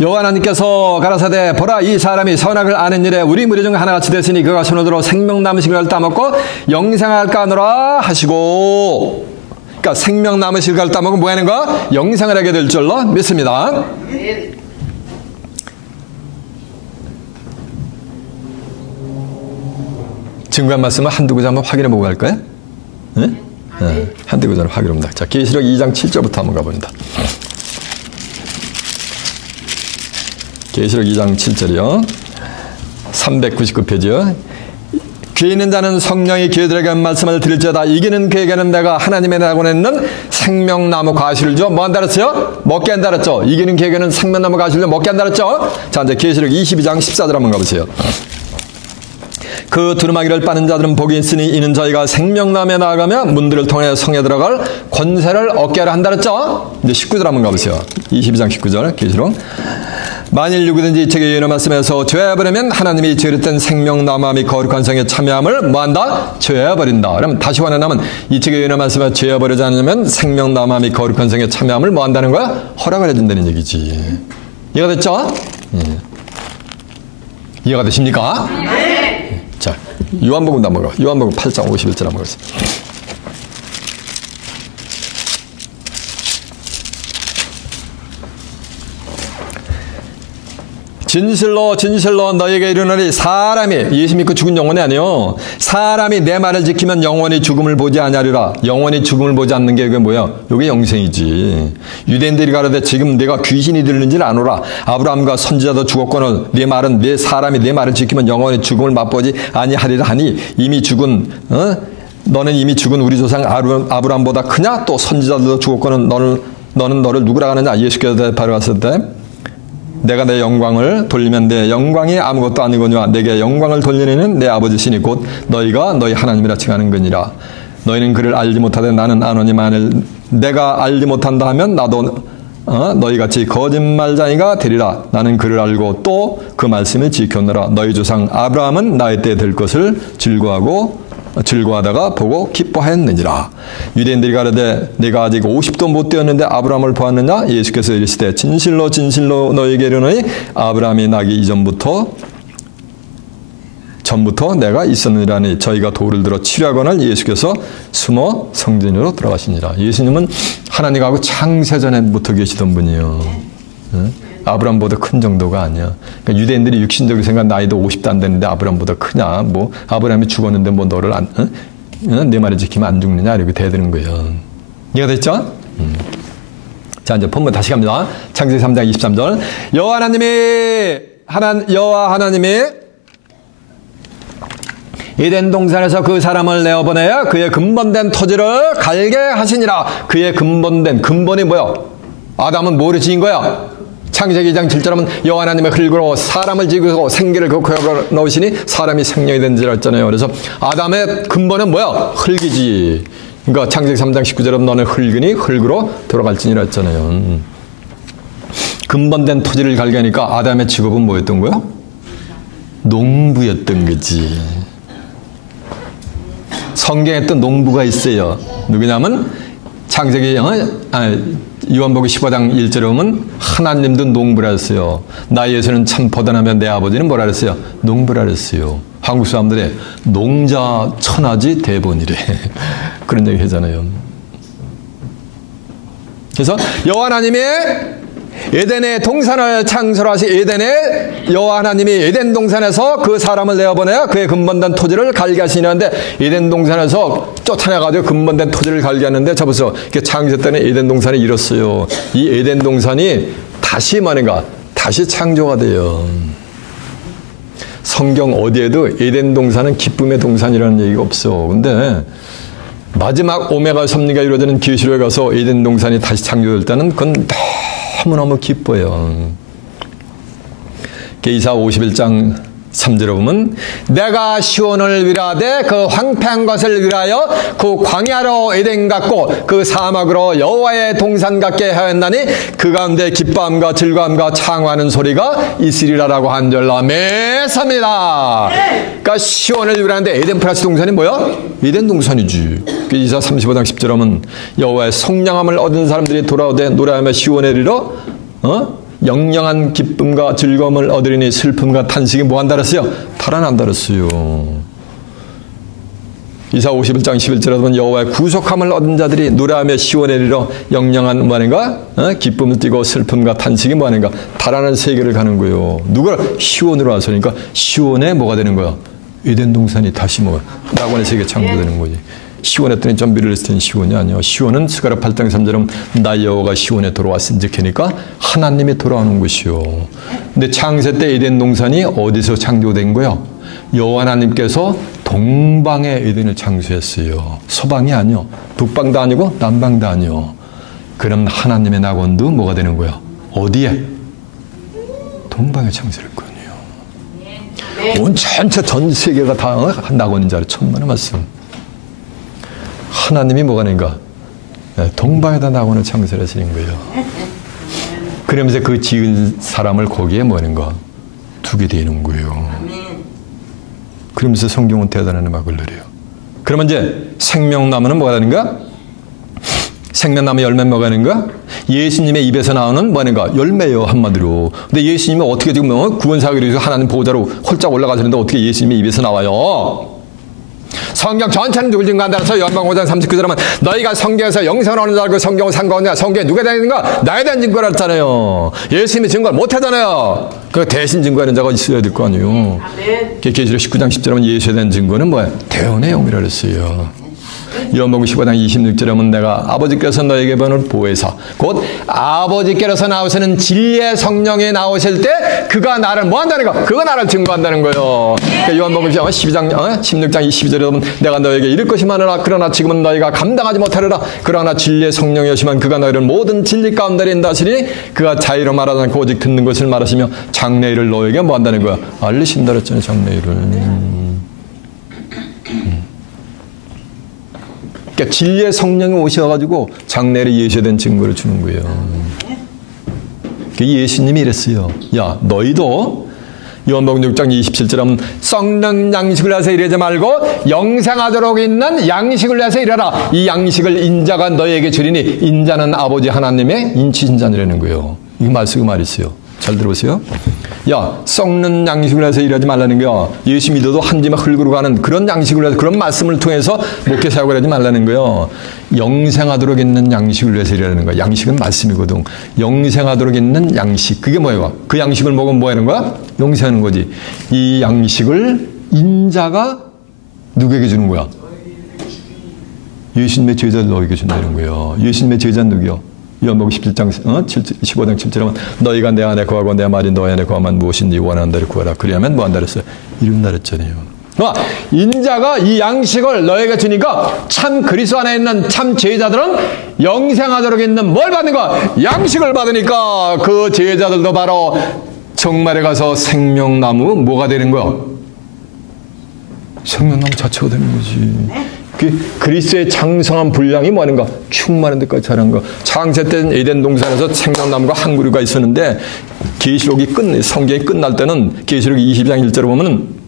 여호와 하나님께서 가라사대 보라 이 사람이 선악을 아는 일에 우리 무리 중 하나같이 됐으니 그가 손을 들어 생명나무 실과를 따먹고 영생할까 하노라 하시고, 그러니까 생명나무 실과를 따먹으면 뭐 하는 거야? 영생을 하게 될 줄로 믿습니다. 증거한 말씀은 한두 구절 한번 확인해 보고 갈까요? 네? 네. 한두 구절 확인해 봅니다. 자, 계시록 2장 7절부터 한번 가봅니다. 계시록 2장 7절이요. 399페이지요. 귀 있는 자는 성령이 그들에게 한 말씀을 들을지어다. 이기는 그에게는 내가 하나님의 낙원에 있는 생명나무 과실을 줘. 뭐 한다 그랬어요? 먹게 한다 그랬죠. 이기는 그에게는 생명나무 과실을 먹게 한다 그랬죠. 자, 이제 계시록 22장 14절 한번 가보세요. 그 두루마기를 빠는 자들은 복이 있으니 이는 저희가 생명나무에 나아가며 문들을 통해 성에 들어갈 권세를 얻게 하려 한다 그랬죠. 이제 19절 한번 가보세요. 22장 19절 계시록. 만일 누구든지 이 책의 예언의 말씀에서 죄해버리면 하나님이 죄했던 생명나무 및 거룩한 성에 참여함을 뭐한다? 죄해버린다. 그러면 다시 원하면 이 책의 예언의 말씀에 죄해버리지 않으면 생명나무 및 거룩한 성에 참여함을 뭐한다는 거야? 허락을 해준다는 얘기지. 이해가 됐죠? 예. 이해가 되십니까? 네. 자, 요한복음도 한번 가. 요한복음 8장 51절 한번 가겠습니다. 진실로 진실로 너에게 이르노니 사람이 예수 믿고 죽은 영혼이 아니요 사람이 내 말을 지키면 영원히 죽음을 보지 아니하리라. 영원히 죽음을 보지 않는 게 이게 뭐야? 이게 영생이지. 유대인들이 가로되 지금 내가 귀신이 들리는지를 아노라. 아브라함과 선지자도 죽었거늘 네 말은 내 사람이 내 말을 지키면 영원히 죽음을 맛보지 아니하리라 하니 이미 죽은 너는 이미 죽은 우리 조상 아브라함보다 크냐? 또 선지자들도 죽었거늘 너는 너를 누구라 하느냐? 예수께서 대답하였을 때 내가 내 영광을 돌리면 내 영광이 아무것도 아니거니와 내게 영광을 돌리는 내 아버지시니 곧 너희가 너희 하나님이라 칭하는 거니라. 너희는 그를 알지 못하되 나는 아노니 만일 내가 알지 못한다 하면 나도 너희같이 거짓말쟁이가 되리라. 나는 그를 알고 또 그 말씀을 지켰노라. 너희 조상 아브라함은 나의 때 될 것을 즐거워하다가 보고 기뻐하였느니라. 유대인들이 가로되 내가 아직 50도 못 되었는데 아브라함을 보았느냐? 예수께서 이르시되 진실로 진실로 너희에게 이르노니 아브라함이 나기 전부터 내가 있었느니라니. 저희가 돌을 들어 치려거늘 예수께서 숨어 성전으로 들어가시니라. 예수님은 하나님하고 창세전에부터 계시던 분이요. 아브라함보다 큰 정도가 아니야. 그러니까 유대인들이 육신적으로 생각 나이도 50도 안 되는데 아브라함보다 크냐? 뭐 아브라함이 죽었는데 뭐 너를 내 말을 지키면 안 죽느냐? 이렇게 대드는 거예요. 이해가 됐죠? 자, 이제 본문 다시 갑니다. 창세기 3장 23절. 여호와 하나님이 에덴 동산에서 그 사람을 내어보내어 그의 근본된 토지를 갈게 하시니라. 그의 근본이 뭐야? 아담은 뭐를 지은 거야? 창세기 2장 7절 하면 여호와 하나님의 흙으로 사람을 지으고 생기를 그 코에 넣으시니 사람이 생명이 된지라 했잖아요. 그래서 아담의 근본은 뭐야? 흙이지. 그러니까 창세기 3장 19절에 하면 너는 흙이니 흙으로 돌아갈지니라 했잖아요. 근본된 토지를 갈게 하니까 아담의 직업은 뭐였던 거야? 농부였던 거지. 성경에 또 농부가 있어요. 누구냐면 창세기 요한복음 15장 1절에 보면 하나님도 농부라 했어요. 나 예수는 참 보다나며 내 아버지는 뭐라 그랬어요? 농부라 그랬어요. 한국 사람들이 농자 천하지 대본이래. 그런 얘기 하잖아요. 그래서 여호와 하나님이 에덴의 동산을 창설하시 에덴에 여호와 하나님이 에덴 동산에서 그 사람을 내어보내어 그의 근본된 토지를 갈게 하시는데 에덴 동산에서 쫓아내가지고 근본된 토지를 갈게 하는데 잡아서 창세 때는 에덴 동산이 이뤘어요. 이 에덴 동산이 다시 다시 창조가 돼요. 성경 어디에도 에덴 동산은 기쁨의 동산이라는 얘기가 없어. 근데 마지막 오메가 섭리가 이루어지는 계시록에 가서 에덴 동산이 다시 창조될 때는 그건 너무너무 기뻐요. 이사 51장 3절에 보면 내가 시온을 위로하되 그 황폐한 것을 위하여 그 광야로 에덴 같고 그 사막으로 여호와의 동산 같게 하였나니 그 가운데 기뻐함과 즐거움과 창화하는 소리가 있으리라라고 한절라 매섭니다. 그러니까 시온을 위로하는데 에덴 플러스 동산이 뭐야? 에덴 동산이지. 이사 35장 10절에 보면 여호와의 성령함을 얻은 사람들이 돌아오되 노래하며 시온에 이르러 영영한 기쁨과 즐거움을 얻으리니 슬픔과 탄식이 뭐 한다 그랬어요? 달아난다 그랬어요. 이사 51장 11절에 보면 여호와의 구속함을 얻은 자들이 노래하며 시온에 이르러 영영한 뭐하는가? 기쁨을 띠고 슬픔과 탄식이 뭐하는가? 달아나는 세계를 가는 거예요. 누가? 시온으로 와서. 그러니까 시온에 뭐가 되는 거야? 에덴 동산이 다시 낙원의 세계 창조되는 거지. 시온했더니 좀 미를 했을 때는 시온이 아니야. 시온은 스가랴 8장 3절은 나 여호와가 시온에 돌아왔은즉 하니까 하나님이 돌아오는 것이요. 근데 창세 때 에덴 동산이 어디서 창조된 거야? 여호와 하나님께서 동방의 에덴을 창조했어요. 서방이 아니요. 북방도 아니고 남방도 아니요. 그럼 하나님의 낙원도 뭐가 되는 거야? 어디에? 동방에 창조했거든요. 온 전체 전 세계가 다 낙원인 줄 알아. 천만의 말씀. 하나님이 뭐가 되는가? 동방에다 낙원을 창설하시는 거예요. 그러면서 그 지은 사람을 거기에 뭐하는가? 두게 되는 거예요. 그러면서 성경은 대단한 음악을 내려요. 그러면 이제 생명나무는 뭐가 되는가? 생명나무 열매 뭐가 되는가? 예수님의 입에서 나오는 뭐하는가? 열매요, 한마디로. 근데 예수님이 어떻게 지금 구원사역을 위해서 하나님 보호자로 홀짝 올라가시는데 어떻게 예수님의 입에서 나와요? 성경 전체는 누굴 증거한다라서 요한복음 5장 39절 하면 너희가 성경에서 영생을 얻는 줄 알고 성경을 상고하느냐? 성경에 누가 되는가? 나에 대한 증거를 했잖아요. 예수님이 증거를 못하잖아요. 그 대신 증거하는 자가 있어야 될 거 아니에요. 계시록 19장 10절 하면 예수에 대한 증거는 뭐야? 대언의 영이라 그랬어요. 요한복음 15장 26절에 보면 내가 아버지께서 너에게 보는 보혜사 곧 아버지께로서 나오시는 진리의 성령이 나오실 때 그가 나를 뭐 한다는 거? 그가 나를 증거한다는 거예요. 그러니까 요한복음 16장 22절에 보면 내가 너에게 이를 것이 많으나 그러나 지금은 너희가 감당하지 못하리라. 그러나 진리의 성령이 오시면 그가 너희를 모든 진리 가운데 인도하시니 그가 자의로 말하지 않고 오직 듣는 것을 말하시며 장래일을 너에게 뭐 한다는 거야? 알리신다 그랬잖아요. 장래일을. 그러니까 진리의 성령이 오셔가지고 장래를 예시된 증거를 주는 거예요. 예수님이 이랬어요. 야, 너희도 요한복음 6장 27절 하면 썩는 양식을 해서 이러지 말고 영생하도록 있는 양식을 해서 이래라. 이 양식을 인자가 너희에게 주리니 인자는 아버지 하나님의 인치신 자라는 거예요. 이 말씀이 있어요. 잘 들어보세요. 야, 썩는 양식을 해서 일하지 말라는 거야. 예수 믿어도 한 집에 흘그러 가는 그런 양식을 해서, 그런 말씀을 통해서 목회 사역을 하지 말라는 거예요. 영생하도록 있는 양식을 해서 일하는 거야. 양식은 말씀이거든. 영생하도록 있는 양식. 그게 뭐예요? 그 양식을 먹으면 뭐 하는 거야? 영생하는 거지. 이 양식을 인자가 누구에게 주는 거야? 예수님의 제자들 너에게 준다는 거예요. 예수님의 제자는 누구요? 요한복음 17장 15장 7절에 너희가 내 안에 거하고 내 말이 너희 안에 거하면 무엇인지 원하는 대로 구하라. 그리하면 뭐 한다 그랬어요? 이룬다 그랬잖아요. 인자가 이 양식을 너희에게 주니까 참 그리스도 안에 있는 참 제자들은 영생하도록 있는 뭘 받는 거야? 양식을 받으니까 그 제자들도 바로 정말에 가서 생명나무 뭐가 되는 거야? 생명나무 자체가 되는 거지. 그리스도의 장성한 분량이 뭐 하는가? 충만한 데까지 자란 거. 창세 때 에덴 동산에서 생명나무가 한 그루가 있었는데 성경이 끝날 때는 계시록 20장 1절에 보면은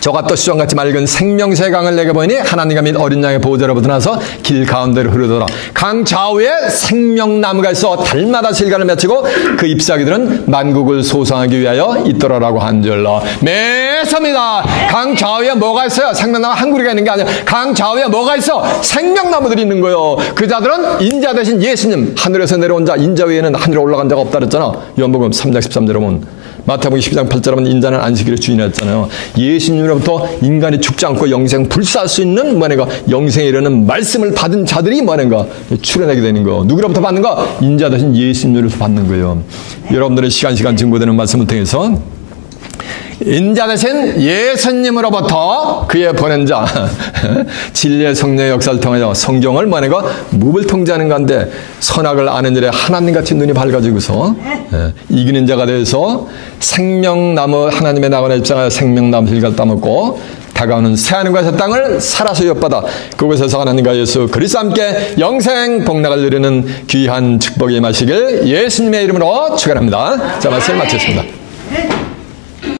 저가 또 수정같이 맑은 생명새 강을 내게 보이니 하나님과 및 어린 양의 보호자로부터 나서 길 가운데로 흐르더라. 강 좌우에 생명나무가 있어 달마다 실과를 맺히고 그 잎사귀들은 만국을 소성하기 위하여 있더라라고 한절라. 매섭니다. 강 좌우에 뭐가 있어요? 생명나무 한 그루가 있는 게 아니라 강 좌우에 뭐가 있어? 생명나무들이 있는 거예요. 그 자들은 인자 대신 예수님, 하늘에서 내려온 자, 인자 외에는 하늘에 올라간 자가 없다 그랬잖아. 요한복음 3장 13절에 보면 마태복음 12장 8절에 보면 인자는 안식일의 주인이 했잖아요. 예수님으로부터 인간이 죽지 않고 영생 불사할 수 있는 뭐네가 영생에 이르는 말씀을 받은 자들이 뭐네가 출현하게 되는 거. 누구로부터 받는 거? 인자 대신 예수님으로부터 받는 거예요. 여러분들의 시간 증거되는 말씀을 통해서 인자 대신 예수님으로부터 그의 보낸 자 진리의 성령의 역사를 통하여 성경을 뭐네가 무을 통제하는 건데 선악을 아는 일에 하나님같이 눈이 밝아지고서 이기는 자가 되어서 생명나무 하나님의 나원에 입장하여 생명나무 실과를 따먹고 다가오는 새하늘과 새 땅을 살아서 엿받아 그곳에서 하나님과 예수 그리스도 함께 영생 복락을 누리는 귀한 축복이 임하시길 예수님의 이름으로 축원합니다. 자, 말씀 마쳤습니다.